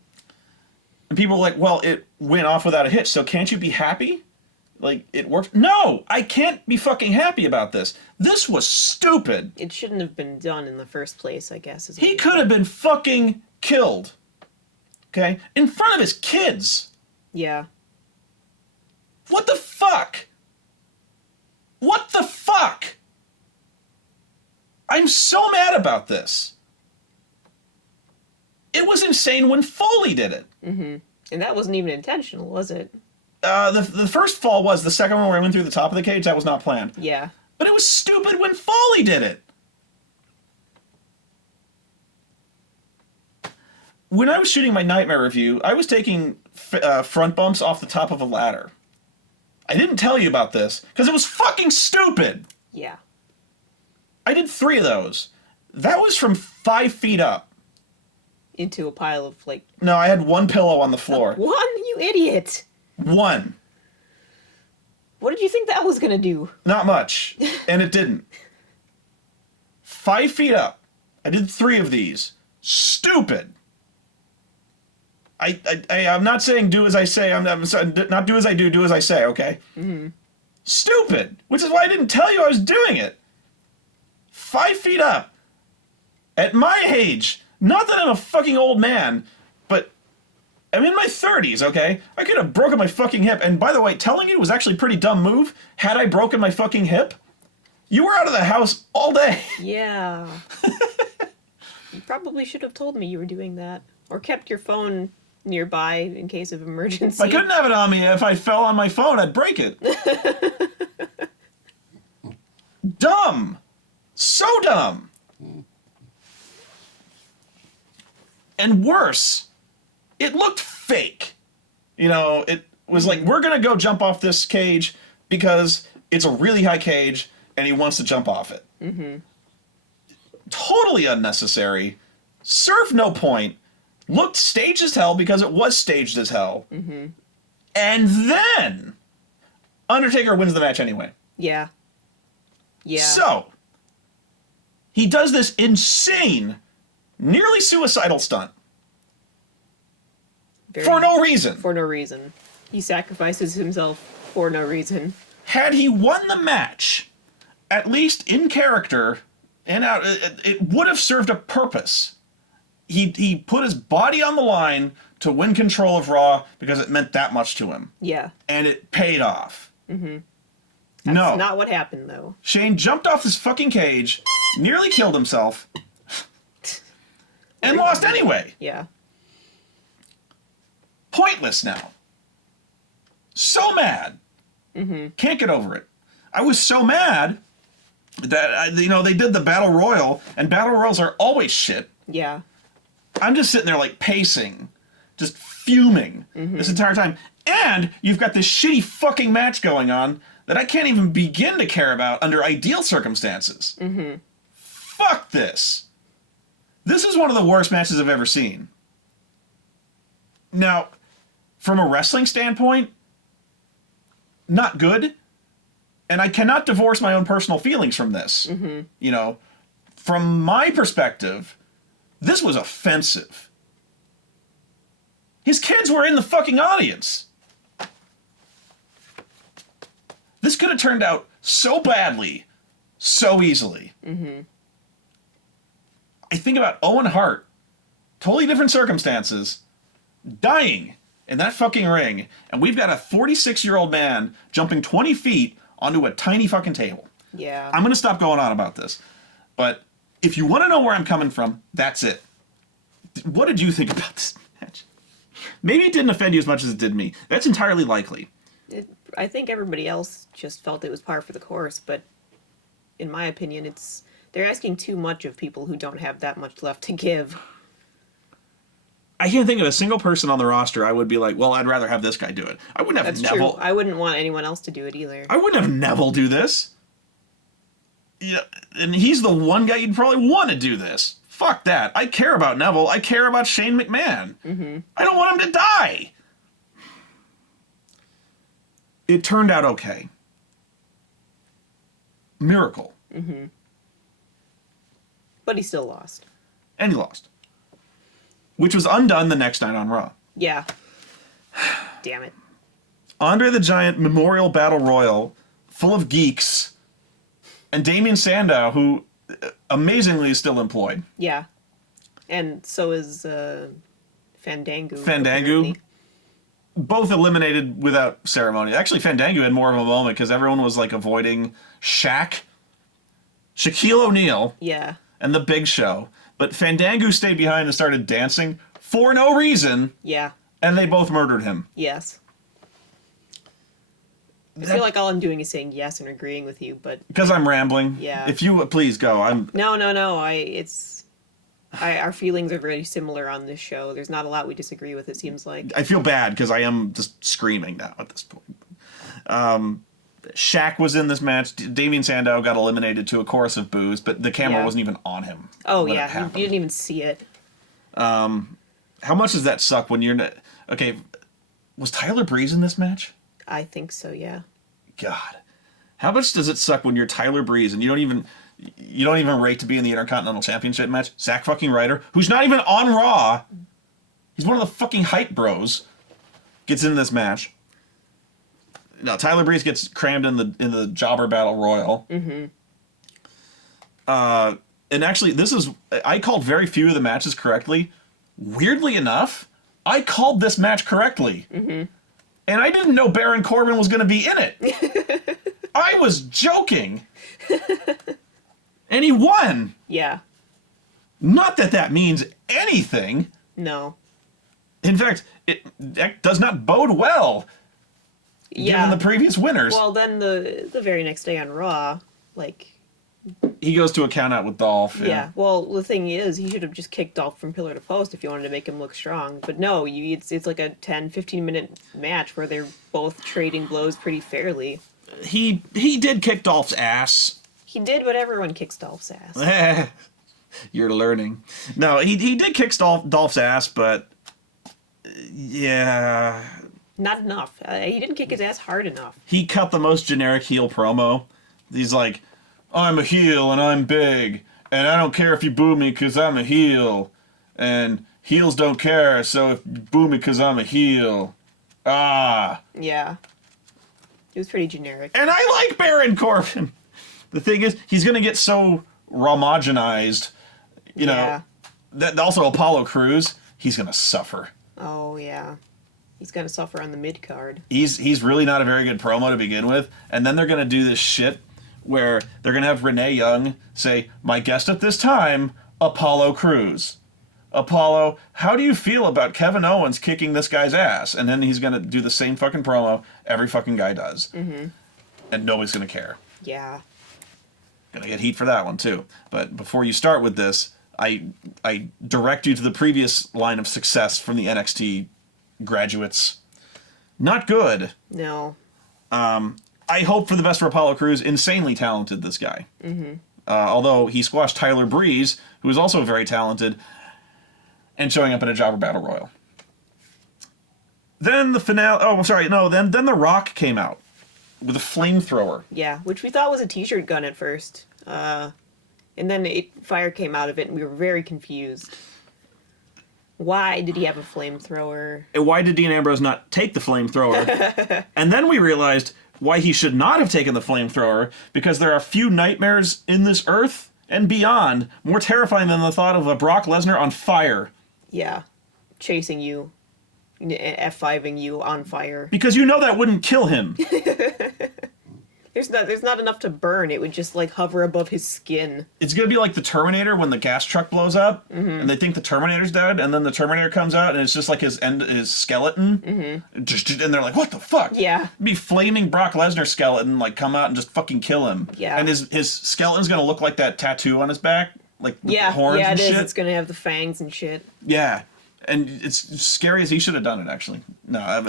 And people are like, well, it went off without a hitch, so can't you be happy? Like, it worked? No! I can't be fucking happy about this. This was stupid. It shouldn't have been done in the first place, I guess. He could have been fucking killed. Okay? In front of his kids. Yeah. What the fuck? What the fuck? I'm so mad about this. It was insane when Foley did it. Mm-hmm. And that wasn't even intentional, was it? The first fall was. The second one where I went through the top of the cage, that was not planned. Yeah. But it was stupid when Foley did it. When I was shooting my Nightmare review, I was taking front bumps off the top of a ladder. I didn't tell you about this, because it was fucking stupid. Yeah. I did 3 of those. That was from 5 feet up. Into a pile of, like... No, I had 1 pillow on the floor. 1? You idiot! 1. What did you think that was gonna do? Not much. And it didn't. 5 feet up. I did 3 of these. Stupid. I'm not saying do as I say. I'm not do as I do as I say, okay? Mm-hmm. Stupid. Which is why I didn't tell you I was doing it. 5 feet up. At my age. Not that I'm a fucking old man, but I'm in my 30s, okay? I could have broken my fucking hip. And by the way, telling you was actually a pretty dumb move. Had I broken my fucking hip, you were out of the house all day. Yeah. You probably should have told me you were doing that. Or kept your phone nearby in case of emergency. I couldn't have it on me. If I fell on my phone, I'd break it. Dumb. So dumb. And worse, it looked fake. You know, it was like, we're going to go jump off this cage because it's a really high cage and he wants to jump off it. Mm-hmm. Totally unnecessary. Served no point. Looked staged as hell because it was staged as hell. Mm-hmm. And then Undertaker wins the match anyway. Yeah. Yeah. So, he does this insane, nearly suicidal stunt. For no reason. For no reason. He sacrifices himself for no reason. Had he won the match, at least in character, and out, it would have served a purpose. He put his body on the line to win control of Raw because it meant that much to him. Yeah. And it paid off. Mm-hmm. That's not what happened, though. Shane jumped off this fucking cage, nearly killed himself, and lost anyway. Yeah. Pointless now. So mad. Mm-hmm. Can't get over it. I was so mad that, they did the Battle Royal, and Battle Royals are always shit. Yeah. I'm just sitting there, like, pacing, just fuming this entire time. And you've got this shitty fucking match going on that I can't even begin to care about under ideal circumstances. Mm-hmm. Fuck this. This is one of the worst matches I've ever seen. Now, from a wrestling standpoint, not good. And I cannot divorce my own personal feelings from this. Mm-hmm. From my perspective, this was offensive. His kids were in the fucking audience. This could have turned out so badly, so easily. Mm-hmm. I think about Owen Hart, totally different circumstances, dying in that fucking ring, and we've got a 46-year-old man jumping 20 feet onto a tiny fucking table. Yeah. I'm going to stop going on about this. But if you want to know where I'm coming from, that's it. What did you think about this match? Maybe it didn't offend you as much as it did me. That's entirely likely. I think everybody else just felt it was par for the course, but in my opinion, they're asking too much of people who don't have that much left to give. I can't think of a single person on the roster I would be like, well, I'd rather have this guy do it. I wouldn't have That's Neville. True. I wouldn't want anyone else to do it either. I wouldn't have Neville do this. Yeah, and he's the one guy you'd probably want to do this. Fuck that. I care about Neville. I care about Shane McMahon. Mm-hmm. I don't want him to die. It turned out okay. Miracle. Mm-hmm. But he still lost. And he lost. Which was undone the next night on Raw. Yeah. Damn it. Andre the Giant Memorial Battle Royal, full of geeks, and Damien Sandow, who amazingly is still employed. Yeah. And so is Fandango. Fandango. Both eliminated without ceremony. Actually, Fandango had more of a moment because everyone was like avoiding Shaq, Shaquille O'Neal, yeah, and the Big Show. But Fandango stayed behind and started dancing for no reason. Yeah. And they both murdered him. Yes. I feel like all I'm doing is saying yes and agreeing with you, but... Because I'm rambling. Yeah. If you... Please go. No. Our feelings are very similar on this show. There's not a lot we disagree with, it seems like. I feel bad because I am just screaming now at this point. Shaq was in this match. Damien Sandow got eliminated to a chorus of boos, but the camera Yeah. wasn't even on him. Oh, when it yeah. You happened. didn't even see it. How much does that suck when you're... Okay, was Tyler Breeze in this match? I think so, yeah. God. How much does it suck when you're Tyler Breeze and you don't even rate to be in the Intercontinental Championship match? Zack fucking Ryder, who's not even on Raw. He's one of the fucking hype bros. Gets into this match. No, Tyler Breeze gets crammed in the Jobber Battle Royal. Mm-hmm. And actually, I called very few of the matches correctly. Weirdly enough, I called this match correctly. Mm-hmm. And I didn't know Baron Corbin was going to be in it. I was joking. And he won. Yeah. Not that that means anything. No. In fact, that does not bode well, Yeah. given the previous winners. Well, then the very next day on Raw, like... He goes to a count out with Dolph. Yeah. Well, the thing is, he should have just kicked Dolph from pillar to post if you wanted to make him look strong. But no, it's like a 10, 15-minute match where they're both trading blows pretty fairly. He did kick Dolph's ass. He did what everyone kicks Dolph's ass. You're learning. No, he did kick Dolph's ass, but yeah. Not enough. He didn't kick his ass hard enough. He cut the most generic heel promo. He's like, I'm a heel and I'm big, and I don't care if you boo me because I'm a heel, and heels don't care, so if you boo me because I'm a heel. Ah. Yeah. It was pretty generic. And I like Baron Corbin. The thing is, he's going to get so homogenized, you know. Yeah. That also Apollo Crews, he's going to suffer. Oh, yeah. He's going to suffer on the mid-card. He's really not a very good promo to begin with, and then they're going to do this shit where they're going to have Renee Young say, my guest at this time, Apollo Crews. Apollo, how do you feel about Kevin Owens kicking this guy's ass? And then he's going to do the same fucking promo every fucking guy does. Mm-hmm. And nobody's going to care. Yeah. Gonna get heat for that one, too. But before you start with this, I direct you to the previous line of success from the NXT graduates. Not good. No. I hope for the best for Apollo Crews. Insanely talented, this guy. Mm-hmm. Although he squashed Tyler Breeze, who is also very talented, and showing up in a Jobber Battle Royal. Then the finale... Oh, sorry, no. Then The Rock came out with a flamethrower. Yeah, which we thought was a t-shirt gun at first. And then fire came out of it, and we were very confused. Why did he have a flamethrower? And why did Dean Ambrose not take the flamethrower? And then we realized why he should not have taken the flamethrower, because there are few nightmares in this earth and beyond more terrifying than the thought of a Brock Lesnar on fire. Yeah. Chasing you. F5ing you on fire. Because you know that wouldn't kill him. There's not enough to burn. It would just like hover above his skin. It's gonna be like the Terminator when the gas truck blows up, and they think the Terminator's dead, and then the Terminator comes out, and it's just like his skeleton, and they're like, "What the fuck?" Yeah. It'd be flaming Brock Lesnar skeleton like come out and just fucking kill him. Yeah. And his skeleton's gonna look like that tattoo on his back, like with the horns yeah, and it is. shit. It's gonna have the fangs and shit. Yeah, and it's scary as he should have done it actually. No,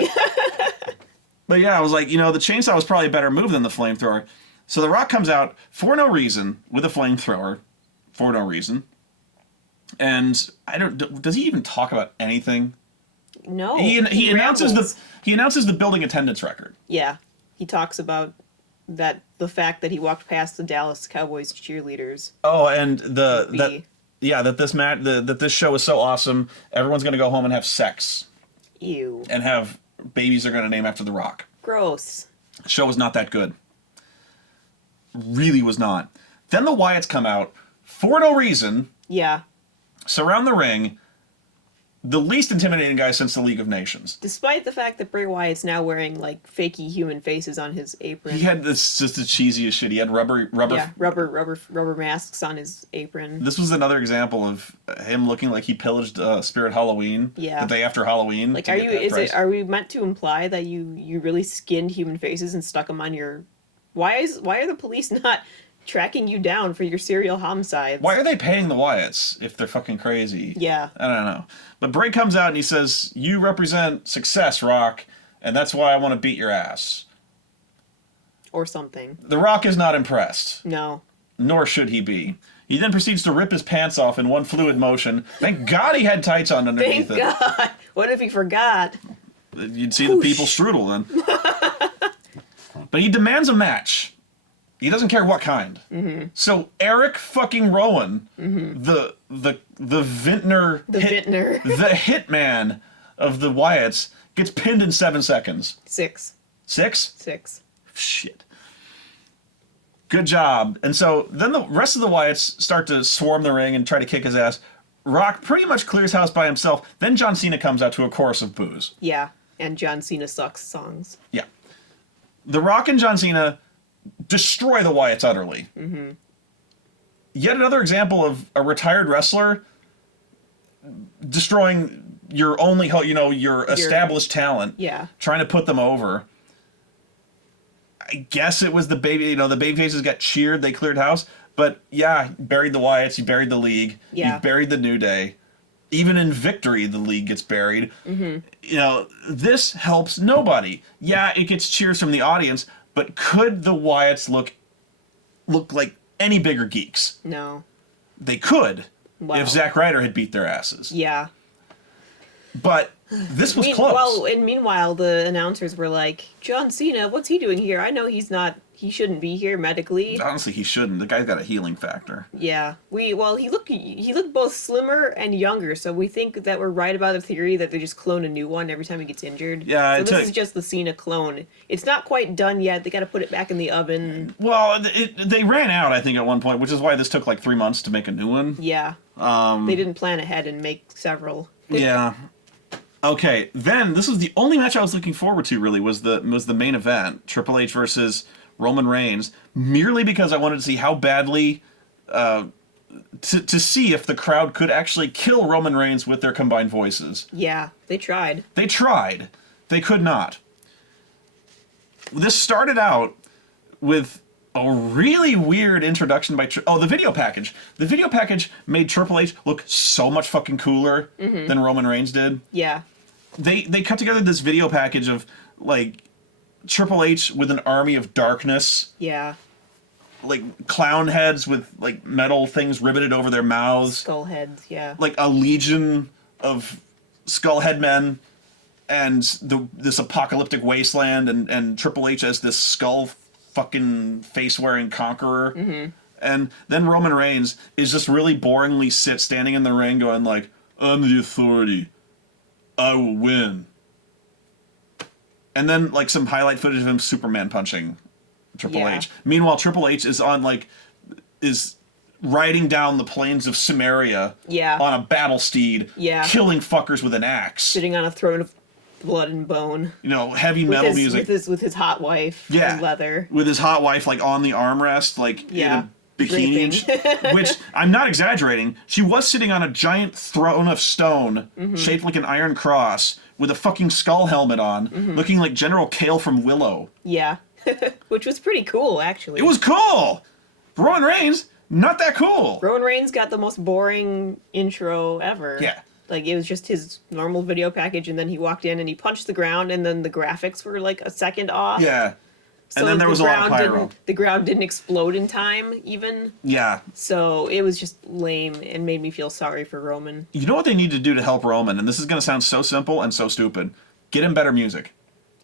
but yeah, I was like, the chainsaw was probably a better move than the flamethrower. So The Rock comes out for no reason with a flamethrower, for no reason, and does he even talk about anything? No. He announces rambles. the building attendance record. Yeah, he talks about the fact that he walked past the Dallas Cowboys cheerleaders. Oh, and that this show is so awesome, everyone's gonna go home and have sex. Ew. And have babies they're gonna name after The Rock. Gross. The show was not that good. Really was not. Then the Wyatts come out for no reason, Yeah. surround the ring, the least intimidating guy since the League of Nations. Despite the fact that Bray Wyatt's now wearing like fakey human faces on his apron. He had this just the cheesiest shit. He had rubber. Yeah, rubber masks on his apron. This was another example of him looking like he pillaged Spirit Halloween. Yeah. The day after Halloween. Like, are we meant to imply that you really skinned human faces and stuck them on your? Why are the police not tracking you down for your serial homicides? Why are they paying the Wyatts if they're fucking crazy? Yeah. I don't know. But Bray comes out and he says, "You represent success, Rock, and that's why I want to beat your ass." Or something. The Rock is not impressed. No. Nor should he be. He then proceeds to rip his pants off in one fluid motion. Thank God he had tights on underneath Thank God. What if he forgot? You'd see the people strudel then. But he demands a match. He doesn't care what kind. Mm-hmm. So Eric fucking Rowan, the vintner, The vintner. the hitman of the Wyatts, gets pinned in 7 seconds. 6. 6? 6. Shit. Good job. And so then the rest of the Wyatts start to swarm the ring and try to kick his ass. Rock pretty much clears house by himself. Then John Cena comes out to a chorus of boos. Yeah, and John Cena sucks songs. Yeah. The Rock and John Cena destroy the Wyatts utterly. Mm-hmm. Yet another example of a retired wrestler destroying your only, your established talent. Yeah. Trying to put them over. I guess it was the baby, the babyfaces got cheered, they cleared house. But yeah, he buried the Wyatts, he buried the League, yeah. he buried the New Day. Even in victory, the League gets buried. Mm-hmm. This helps nobody. Yeah, it gets cheers from the audience, but could the Wyatts look like any bigger geeks? No. They could, wow. if Zack Ryder had beat their asses. Yeah. But this was close. Well, and meanwhile, the announcers were like, John Cena, what's he doing here? I know he shouldn't be here medically. Honestly, he shouldn't. The guy's got a healing factor. Yeah. He looked both slimmer and younger, so we think that we're right about the theory that they just clone a new one every time he gets injured. Yeah, so this is just the Cena clone. It's not quite done yet. They got to put it back in the oven. Well, they ran out, I think, at one point, which is why this took like 3 months to make a new one. Yeah. They didn't plan ahead and make several. Yeah. Okay, then this was the only match I was looking forward to. Really, was the main event, Triple H versus Roman Reigns, merely because I wanted to see how badly, to see if the crowd could actually kill Roman Reigns with their combined voices. Yeah, they tried. They tried. They could not. This started out with a really weird introduction by... the video package. The video package made Triple H look so much fucking cooler than Roman Reigns did. Yeah. They cut together this video package of, like, Triple H with an army of darkness. Yeah. Like, clown heads with, like, metal things riveted over their mouths. Skull heads, yeah. Like, a legion of skullhead men and this apocalyptic wasteland and Triple H as this skull fucking face-wearing conqueror. And then Roman Reigns is just really boringly standing in the ring going like, I'm the authority. I will win. And then, like, some highlight footage of him Superman punching Triple H. Meanwhile, Triple H is riding down the plains of Samaria on a battle steed, killing fuckers with an axe. Sitting on a throne of blood and bone. Heavy metal music. With his hot wife in leather. With his hot wife, like, on the armrest, like, in a bikini. Which, I'm not exaggerating, she was sitting on a giant throne of stone, shaped like an iron cross, with a fucking skull helmet on, looking like General Kale from Willow. Yeah. Which was pretty cool, actually. It was cool! Roman Reigns, not that cool! Roman Reigns got the most boring intro ever. Yeah. Like, it was just his normal video package, and then he walked in and he punched the ground, and then the graphics were, like, a second off. Yeah. So and then there was a lot of pyro. The ground didn't explode in time, even. Yeah. So it was just lame and made me feel sorry for Roman. You know what they need to do to help Roman, and this is going to sound so simple and so stupid? Get him better music.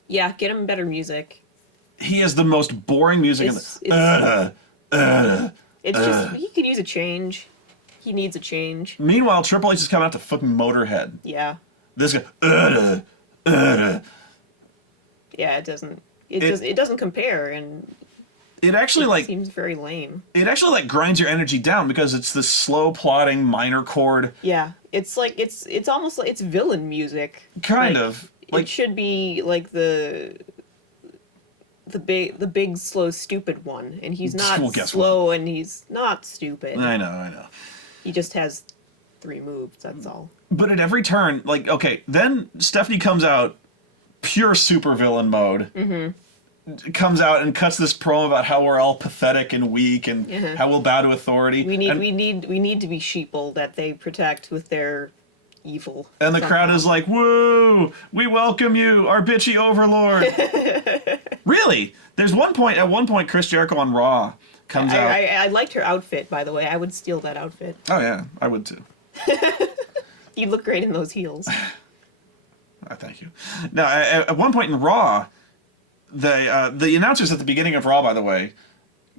Yeah, get him better music. He has the most boring music It's just, he could use a change. He needs a change. Meanwhile, Triple H is coming out to fucking Motorhead. Yeah. This guy, Yeah, it doesn't compare, and it actually seems very lame. It actually grinds your energy down because it's this slow plodding minor chord. Yeah, it's like it's almost like it's villain music. Kind of. It should be like the big slow stupid one, and he's not slow and he's not stupid. I know. He just has 3 moves. That's all. But at every turn, then Stephanie comes out, pure supervillain mode. Comes out and cuts this promo about how we're all pathetic and weak and how we'll bow to authority. We need to be sheeple that they protect with their evil. And the crowd is like, woo, we welcome you, our bitchy overlord. Really? At one point, Chris Jericho on Raw comes out. I liked her outfit, by the way. I would steal that outfit. Oh, yeah, I would too. You look great in those heels. Thank you. Now, at one point in Raw, the announcers at the beginning of Raw, by the way,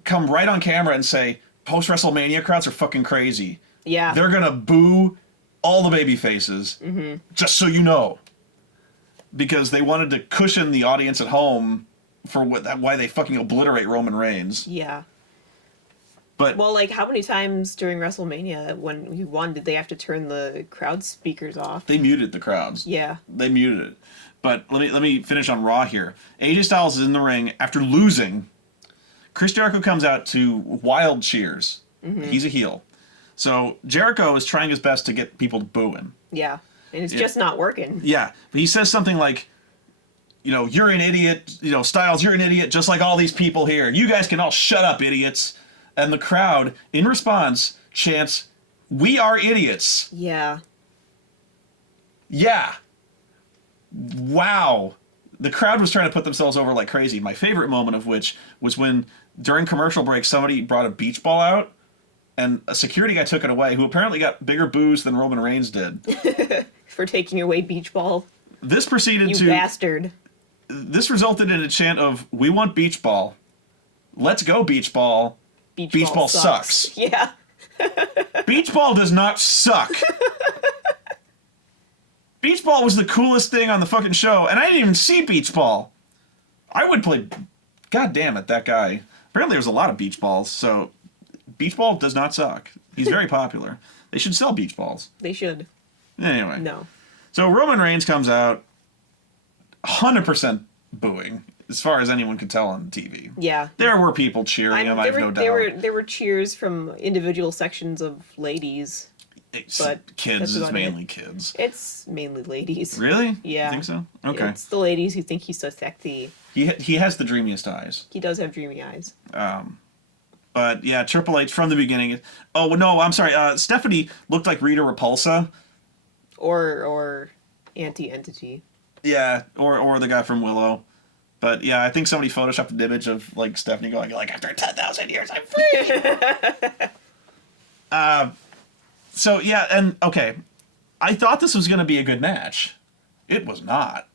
come right on camera and say, post-WrestleMania crowds are fucking crazy. Yeah. They're going to boo all the baby faces, just so you know. Because they wanted to cushion the audience at home for why they fucking obliterate Roman Reigns. Yeah. But Well, like, how many times during WrestleMania, when he won, did they have to turn the crowd speakers off? they muted the crowds. Yeah. They muted it. But let me finish on Raw here. AJ Styles is in the ring after losing. Chris Jericho comes out to wild cheers. He's a heel. So Jericho is trying his best to get people to boo him. Yeah. And it's just not working. Yeah. But he says something like, you're an idiot. Styles, you're an idiot, just like all these people here. You guys can all shut up, idiots. And the crowd, in response, chants, we are idiots. Yeah. Yeah. Wow. The crowd was trying to put themselves over like crazy. My favorite moment of which was when, during commercial break, somebody brought a beach ball out, and a security guy took it away, who apparently got bigger boos than Roman Reigns did. For taking away beach ball. This proceeded You bastard. This resulted in a chant of, we want beach ball. Let's go beach ball. Beach ball sucks. Yeah. Beach ball does not suck. Beach ball was the coolest thing on the fucking show, and I didn't even see beach ball. I would play... God damn it, that guy. Apparently there's a lot of beach balls, so... Beach ball does not suck. He's very popular. They should sell beach balls. They should. Anyway. No. So Roman Reigns comes out, 100% booing, as far as anyone could tell on TV. Yeah. There were people cheering him, I have no doubt. There were cheers from individual sections of ladies. But kids is mainly kids. It's mainly ladies. Really? Yeah. You think so? Okay. It's the ladies who think he's so sexy. He has the dreamiest eyes. He does have dreamy eyes. But yeah, Triple H from the beginning. Oh no, I'm sorry. Stephanie looked like Rita Repulsa. Or Anti-Entity. Yeah, or the guy from Willow. But yeah, I think somebody photoshopped an image of like Stephanie going like, after 10,000 years, I'm free. So yeah, and okay, I thought this was going to be a good match. It was not.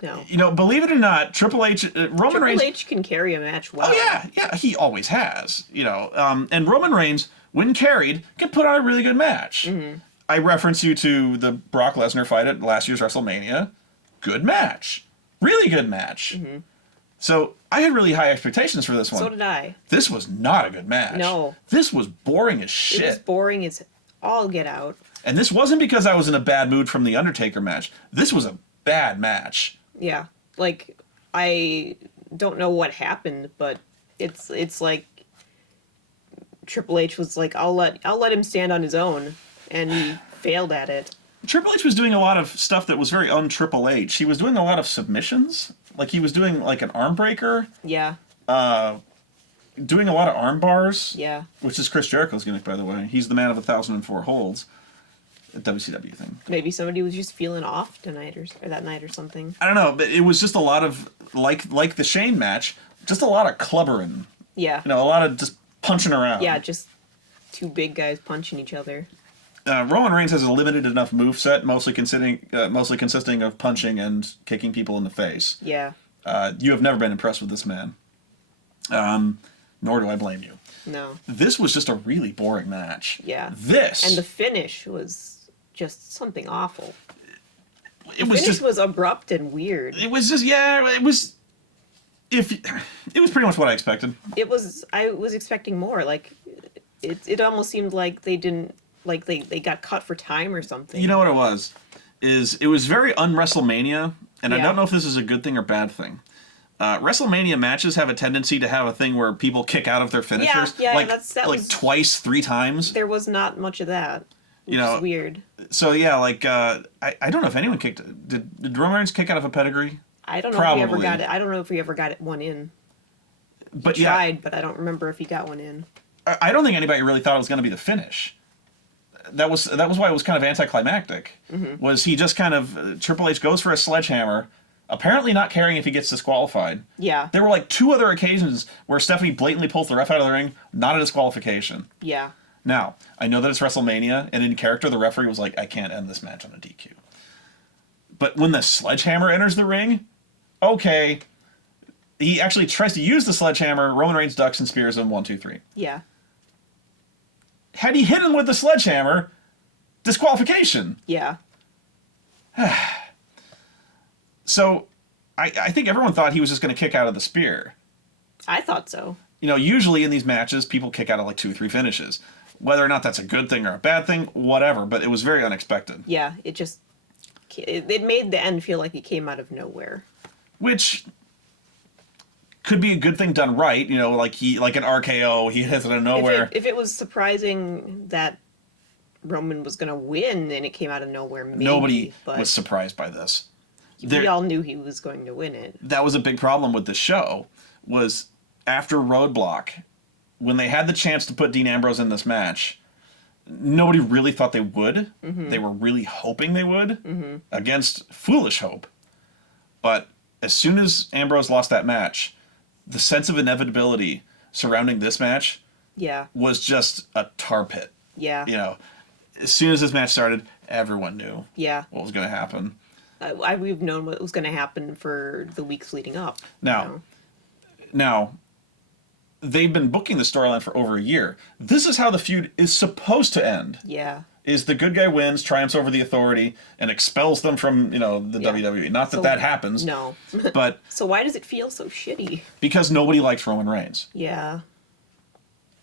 No. Believe it or not, Triple H, Roman Reigns... Triple H can carry a match well. Oh yeah, he always has. And Roman Reigns, when carried, can put on a really good match. Mm-hmm. I reference you to the Brock Lesnar fight at last year's WrestleMania. Good match. Really good match. Mm-hmm. So I had really high expectations for this one. So did I. This was not a good match. No. This was boring as shit. It was boring as all get out. And this wasn't because I was in a bad mood from the Undertaker match. This was a bad match. Yeah. Like, I don't know what happened, but it's like Triple H was like, I'll let him stand on his own, and he failed at it. Triple H was doing a lot of stuff that was very un-Triple H. He was doing a lot of submissions. Like, he was doing, like, an arm breaker. Yeah. Doing a lot of arm bars. Yeah. Which is Chris Jericho's gimmick, by the way. He's the man of 1,004 holds. A WCW thing. Maybe somebody was just feeling off tonight or that night or something. I don't know, but it was just a lot of, like the Shane match, just a lot of clubbering. Yeah. A lot of just punching around. Yeah, just two big guys punching each other. Roman Reigns has a limited enough moveset, mostly consisting of punching and kicking people in the face. Yeah. You have never been impressed with this man. Nor do I blame you. No. This was just a really boring match. Yeah. And the finish was just something awful. The finish was abrupt and weird. It was just, it was pretty much what I expected. I was expecting more. Like, it almost seemed like they didn't, like they got cut for time or something. You know what it was? It was very un-Wrestlemania, and I don't know if this is a good thing or bad thing. WrestleMania matches have a tendency to have a thing where people kick out of their finishers. Yeah, like twice, 3 times. There was not much of that. Which is weird. So yeah, like I don't know if anyone kicked. Did Roman Reigns kick out of a pedigree? I don't know if he ever got it. I don't know if he ever got one in. He tried, but I don't remember if he got one in. I don't think anybody really thought it was going to be the finish. that was why it was kind of anticlimactic. Was he just kind of Triple H goes for a sledgehammer, apparently not caring if he gets disqualified. Yeah. There were like 2 other occasions where Stephanie blatantly pulls the ref out of the ring, not a disqualification. Yeah. Now, I know that it's WrestleMania, and in character, the referee was like, I can't end this match on a DQ. But when the sledgehammer enters the ring, okay. He actually tries to use the sledgehammer, Roman Reigns ducks and spears him, 1, 2, 3. Yeah. Had he hit him with the sledgehammer, disqualification. Yeah. So, I think everyone thought he was just going to kick out of the spear. I thought so. Usually in these matches, people kick out of like 2 or 3 finishes. Whether or not that's a good thing or a bad thing, whatever, but it was very unexpected. Yeah, it made the end feel like it came out of nowhere. Which could be a good thing done right, like an RKO, he hits it out of nowhere. If it was surprising that Roman was going to win and it came out of nowhere, maybe. Nobody but was surprised by this. We all knew he was going to win it. That was a big problem with the show, was after Roadblock, when they had the chance to put Dean Ambrose in this match, nobody really thought they would. Mm-hmm. They were really hoping they would, against foolish hope. But as soon as Ambrose lost that match, the sense of inevitability surrounding this match was just a tar pit. Yeah. As soon as this match started, everyone knew what was going to happen. We've known what was going to happen for the weeks leading up. Now, they've been booking the storyline for over a year. This is how the feud is supposed to end. Yeah. Is the good guy wins, triumphs over the authority, and expels them from, the WWE. Not that happens. No. But so why does it feel so shitty? Because nobody likes Roman Reigns. Yeah.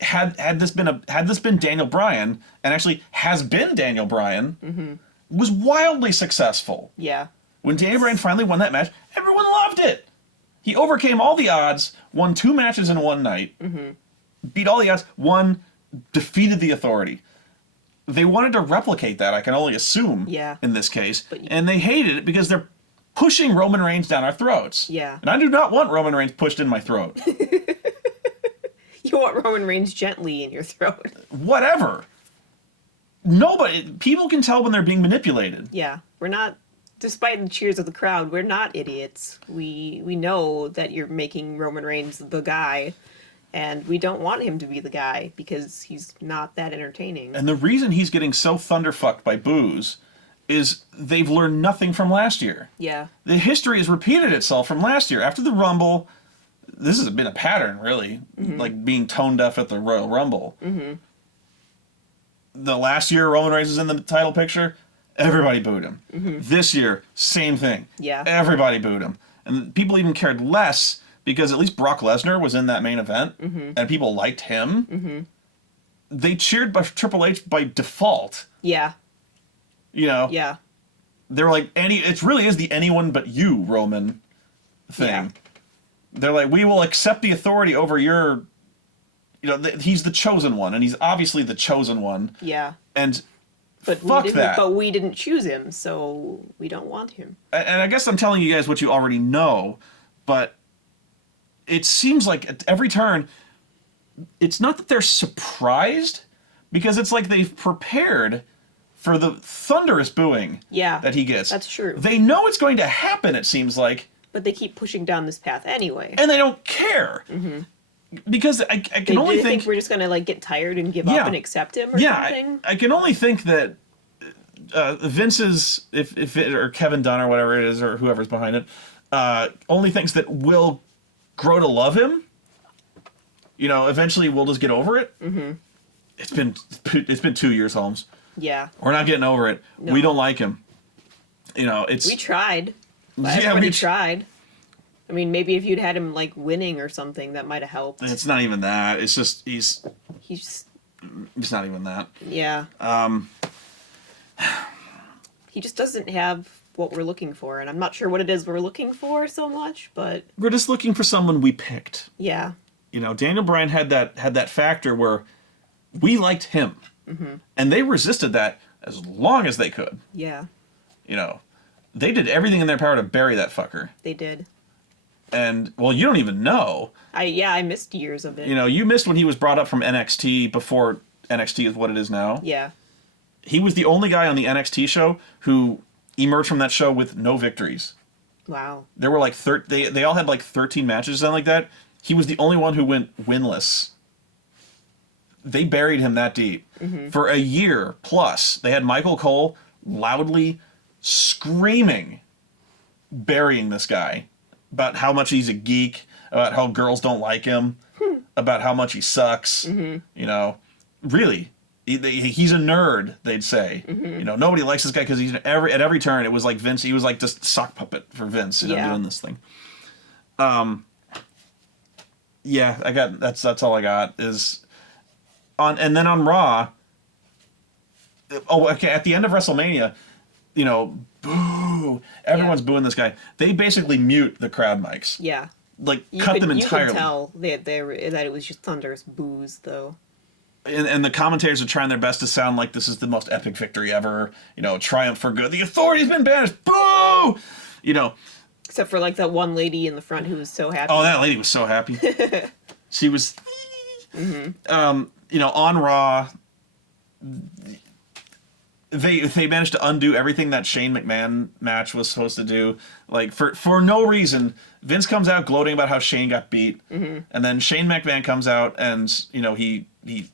Had this been Daniel Bryan, and actually has been Daniel Bryan, was wildly successful. Yeah. When Daniel Bryan finally won that match, everyone loved it. He overcame all the odds, won 2 matches in one night, beat all the odds, won, defeated the authority. They wanted to replicate that, I can only assume, in this case, and they hated it because they're pushing Roman Reigns down our throats. Yeah. And I do not want Roman Reigns pushed in my throat. You want Roman Reigns gently in your throat. Whatever. People can tell when they're being manipulated. Yeah, we're not, despite the cheers of the crowd, we're not idiots. We know that you're making Roman Reigns the guy, and we don't want him to be the guy because he's not that entertaining. And the reason he's getting so thunderfucked by boos is they've learned nothing from last year. Yeah. The history has repeated itself from last year. After the Rumble, this has been a pattern, really, like being tone deaf at the Royal Rumble. The last year Roman Reigns was in the title picture, everybody booed him. This year, same thing. Yeah. Everybody booed him. And people even cared less because at least Brock Lesnar was in that main event, and people liked him. They cheered by Triple H by default. Yeah. Yeah. They were like, it really is the anyone but you, Roman, thing. Yeah. They're like, we will accept the authority over your... he's the chosen one, and he's obviously the chosen one. Yeah. And but fuck that. But we didn't choose him, so we don't want him. And I guess I'm telling you guys what you already know, but it seems like at every turn, it's not that they're surprised, because it's like they've prepared for the thunderous booing that he gets. That's true. They know it's going to happen, it seems like. But they keep pushing down this path anyway. And they don't care. Because I can only think we're just going to get tired and give up and accept him or something? I can only think that Vince's, or Kevin Dunn or whatever it is, or whoever's behind it, only thinks that we'll grow to love him. Eventually we'll just get over it. It's been 2 years, Holmes. Yeah. We're not getting over it. No. We don't like him. We tried. We tried. I mean, maybe if you'd had him winning or something, that might have helped. It's not even that. It's just he's not even that. Yeah. He just doesn't have what we're looking for, and I'm not sure what it is we're looking for so much, but we're just looking for someone we picked. Yeah. Daniel Bryan had that factor where we liked him, and they resisted that as long as they could. Yeah. They did everything in their power to bury that fucker. They did. And, well, you don't even know. I missed years of it. You missed when he was brought up from NXT before NXT is what it is now. Yeah. He was the only guy on the NXT show who emerged from that show with no victories. Wow. There were like they all had like 13 matches, something like that. He was the only one who went winless. They buried him that deep. For a year plus. They had Michael Cole loudly screaming, burying this guy about how much he's a geek, about how girls don't like him, about how much he sucks. You know, really, he's a nerd. They'd say, you know, nobody likes this guy because he's at every turn. It was like Vince. He was like just sock puppet for Vince, you know, doing this thing. Yeah, I got that's all I got is on, and then on Raw. Oh, okay. At the end of WrestleMania, you know, boo! Everyone's booing this guy. They basically mute the crowd mics. Yeah. Like cut them entirely. You could tell that it was just thunderous boos, though. And the commentators are trying their best to sound like this is the most epic victory ever. You know, triumph for good. The authority's been banished. Boo! You know. Except for like that one lady in the front who was so happy. Oh, that lady was so happy. She was. You know, on Raw. They managed to undo everything that Shane McMahon match was supposed to do. Like, for no reason, Vince comes out gloating about how Shane got beat. And then Shane McMahon comes out and, you know, he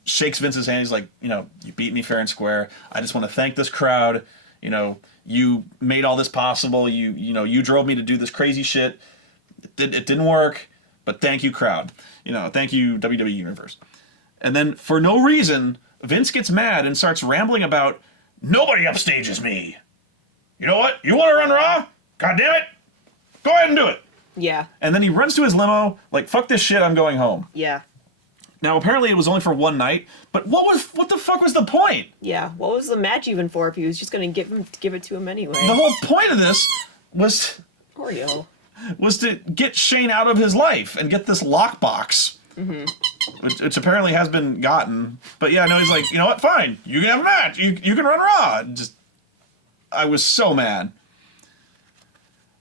shakes Vince's hand. He's like, you know, you beat me fair and square. I just want to thank this crowd. You know, you made all this possible. You know, you drove me to do this crazy shit. It didn't work, but thank you, crowd. You know, thank you, WWE Universe. And then, for no reason, Vince gets mad and starts rambling about, nobody upstages me. You know what? You want to run Raw? God damn it. Go ahead and do it. Yeah. And then he runs to his limo, like, fuck this shit, I'm going home. Yeah. Now, apparently it was only for one night, but what the fuck was the point? Yeah. What was the match even for if he was just going to give it to him anyway? The whole point of this was to get Shane out of his life and get this lockbox. Which apparently has been gotten. But yeah, no, he's like, you know what, fine. You can have a match. You can run Raw. I was so mad.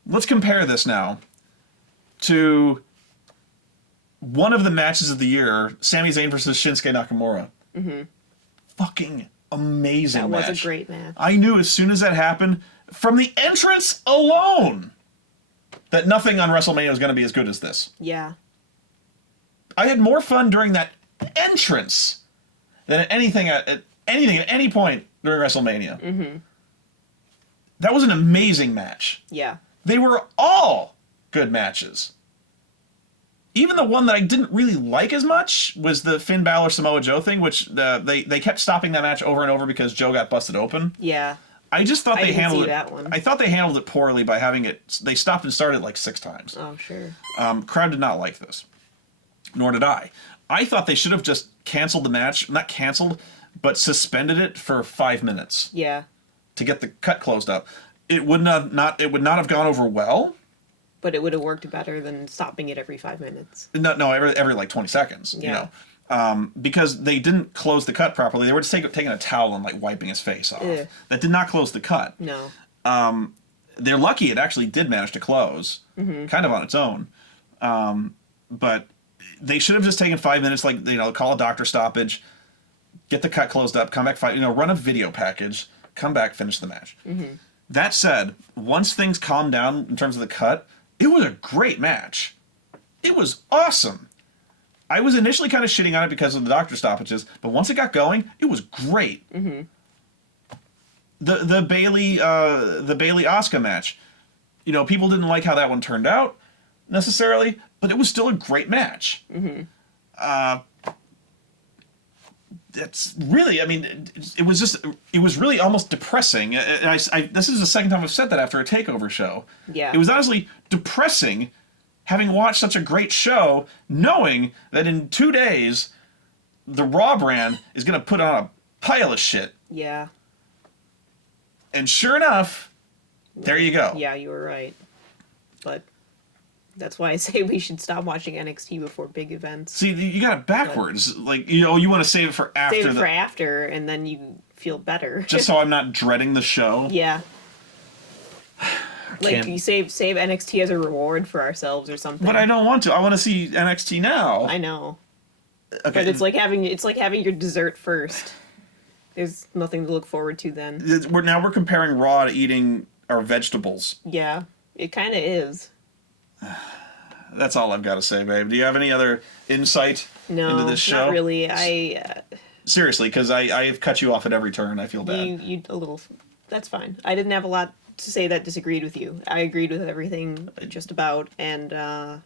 Let's compare this now to one of the matches of the year, Sami Zayn versus Shinsuke Nakamura. Fucking amazing match. That was a great match. I knew as soon as that happened, from the entrance alone, that nothing on WrestleMania was going to be as good as this. Yeah. I had more fun during that entrance than at anything at any point during WrestleMania. That was an amazing match. Yeah. They were all good matches. Even the one that I didn't really like as much was the Finn Balor Samoa Joe thing, which they kept stopping that match over and over because Joe got busted open. Yeah. I just thought they handled it. That one. I thought they handled it poorly by having it. They stopped and started like 6 times. Oh, sure. Crowd did not like this. Nor did I. I thought they should have just canceled the match. Not canceled, but suspended it for 5 minutes. Yeah. To get the cut closed up. It would not have gone over well. But it would have worked better than stopping it every 5 minutes. No, every like 20 seconds. Yeah. You know, because they didn't close the cut properly. They were just taking a towel and like wiping his face off. Ugh. That did not close the cut. No. They're lucky it actually did manage to close, kind of on its own. But they should have just taken 5 minutes, like, you know, call a doctor stoppage, get the cut closed up, come back, run a video package, come back, finish the match. That said, once things calmed down in terms of the cut, it was a great match. It was awesome. I was initially kind of shitting on it because of the doctor stoppages, but once it got going, it was great. The Bayley Asuka match, you know, people didn't like how that one turned out necessarily, but it was still a great match. That's really, I mean, it was really almost depressing. This is the second time I've said that after a Takeover show. Yeah. It was honestly depressing having watched such a great show, knowing that in 2 days, the Raw brand is going to put on a pile of shit. Yeah. And sure enough, there you go. Yeah, you were right. But that's why I say we should stop watching NXT before big events. See, you got it backwards. Like, you know, you want to save it for after. Save it for after, and then you feel better. Just so I'm not dreading the show. Yeah. Like, you save NXT as a reward for ourselves or something. But I don't want to. I want to see NXT now. I know. Okay. But it's like having your dessert first. There's nothing to look forward to then. We're comparing Raw to eating our vegetables. Yeah, it kind of is. That's all I've got to say, babe. Do you have any other insight into this show? Not really. Seriously, because I've cut you off at every turn. I feel bad. You a little. That's fine. I didn't have a lot to say that disagreed with you. I agreed with everything just about, and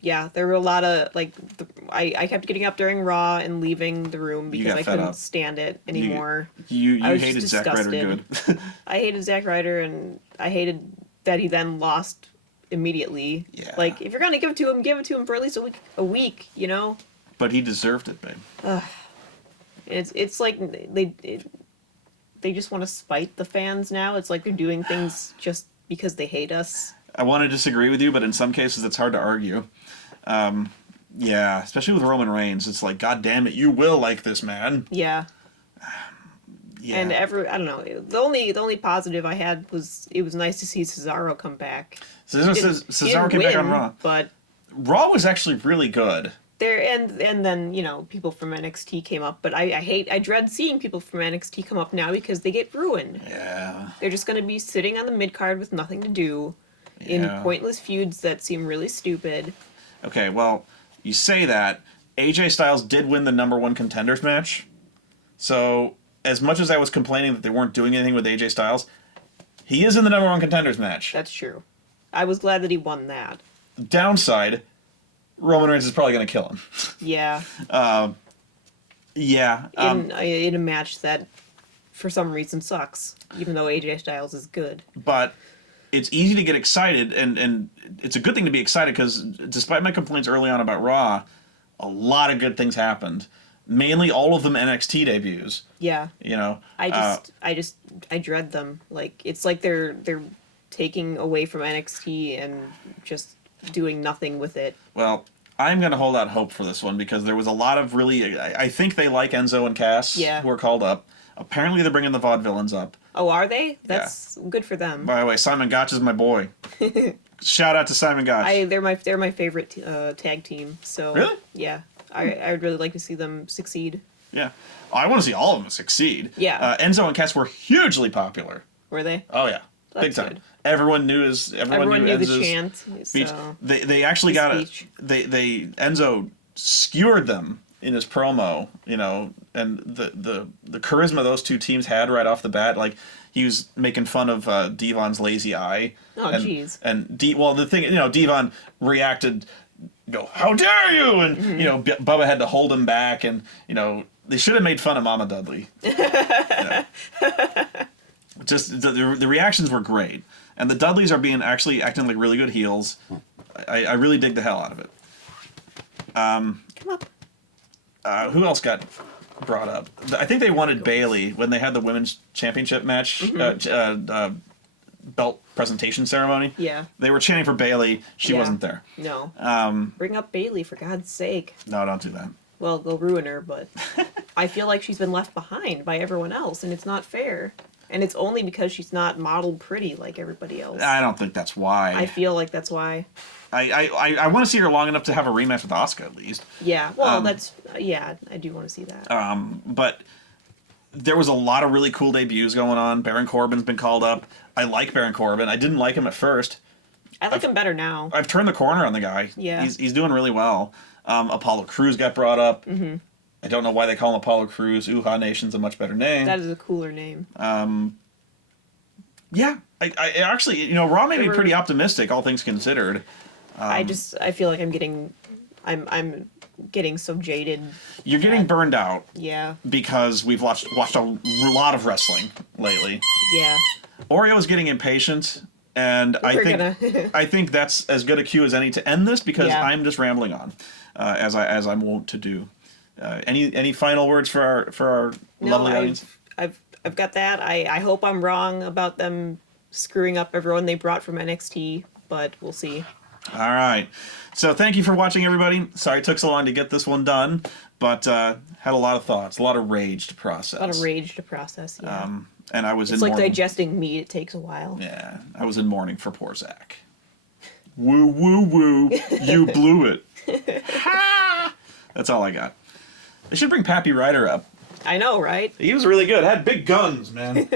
yeah, there were a lot of I kept getting up during Raw and leaving the room because I couldn't stand it anymore. You I was hated just Zack Ryder disgusted. good. I hated Zack Ryder, and I hated that he then lost immediately. Yeah. Like, if you're gonna give it to him for at least a week, you know. But he deserved it, babe. It's like they just want to spite the fans now. It's like they're doing things just because they hate us. I want to disagree with you, but in some cases it's hard to argue. Yeah, especially with Roman Reigns. It's like, God damn it, you will like this man. Yeah. Yeah. And I don't know. The only positive I had was it was nice to see Cesaro come back. Cesaro came back on Raw. But Raw was actually really good. there and then, you know, people from NXT came up, but I dread seeing people from NXT come up now because they get ruined. Yeah. They're just going to be sitting on the mid card with nothing to do in pointless feuds that seem really stupid. Okay, well, you say that. AJ Styles did win the #1 contenders match. So, as much as I was complaining that they weren't doing anything with AJ Styles, he is in the #1 contenders match. That's true. I was glad that he won that. Downside, Roman Reigns is probably going to kill him. Yeah. Yeah. In a match that, for some reason, sucks, even though AJ Styles is good. But it's easy to get excited, and it's a good thing to be excited because despite my complaints early on about Raw, a lot of good things happened. Mainly all of them NXT debuts. Yeah. You know. I dread them. Like, it's like they're taking away from NXT and just doing nothing with it. Well, I'm going to hold out hope for this one because there was a lot of really... I think they like Enzo and Cass, who are called up. Apparently they're bringing the Vaudevillains up. Oh, are they? That's good for them. By the way, Simon Gotch is my boy. Shout out to Simon Gotch. They're my favorite tag team. So really? Yeah, I would really like to see them succeed. Yeah, I want to see all of them succeed. Yeah. Enzo and Cass were hugely popular. Were they? Oh yeah, that's big time. Good. Everyone knew the chant. Speech. So They actually got it. They Enzo skewered them in his promo, you know, and the charisma those two teams had right off the bat, like he was making fun of Devon's lazy eye. Oh, jeez. The thing, you know, Devon reacted, how dare you, and you know, Bubba had to hold him back, and you know, they should have made fun of Mama Dudley. Just the reactions were great, and the Dudleys are acting like really good heels. I really dig the hell out of it. Come up. Who else got brought up? I think they wanted Bayley when they had the women's championship match belt presentation ceremony. Yeah. They were chanting for Bayley. She wasn't there. No. Bring up Bayley, for God's sake. No, don't do that. Well, they'll ruin her, but I feel like she's been left behind by everyone else, and it's not fair. And it's only because she's not modeled pretty like everybody else. I don't think that's why. I feel like that's why. I want to see her long enough to have a rematch with Asuka at least. Yeah, well, I do want to see that. But there was a lot of really cool debuts going on. Baron Corbin's been called up. I like Baron Corbin. I didn't like him at first. I like him better now. I've turned the corner on the guy. Yeah. He's doing really well. Apollo Crews got brought up. Mm-hmm. I don't know why they call him Apollo Crews. Uha Nation's a much better name. That is a cooler name. Yeah. I actually, you know, Raw made me pretty optimistic, all things considered. I feel like I'm getting so jaded. You're getting burned out. Yeah. Because we've watched a lot of wrestling lately. Yeah. Oreo's getting impatient, and I think that's as good a cue as any to end this because I'm just rambling on, as I'm wont to do. Any final words for our lovely audience? I've got that. I hope I'm wrong about them screwing up everyone they brought from NXT, but we'll see. All right. So thank you for watching, everybody. Sorry it took so long to get this one done, but had a lot of thoughts, a lot of rage to process. Yeah. And I was it's in like mourning. Digesting meat. It takes a while. Yeah. I was in mourning for poor Zach. Woo, woo, woo. You blew it. Ha! That's all I got. They should bring Pappy Ryder up. I know, right? He was really good. Had big guns, man.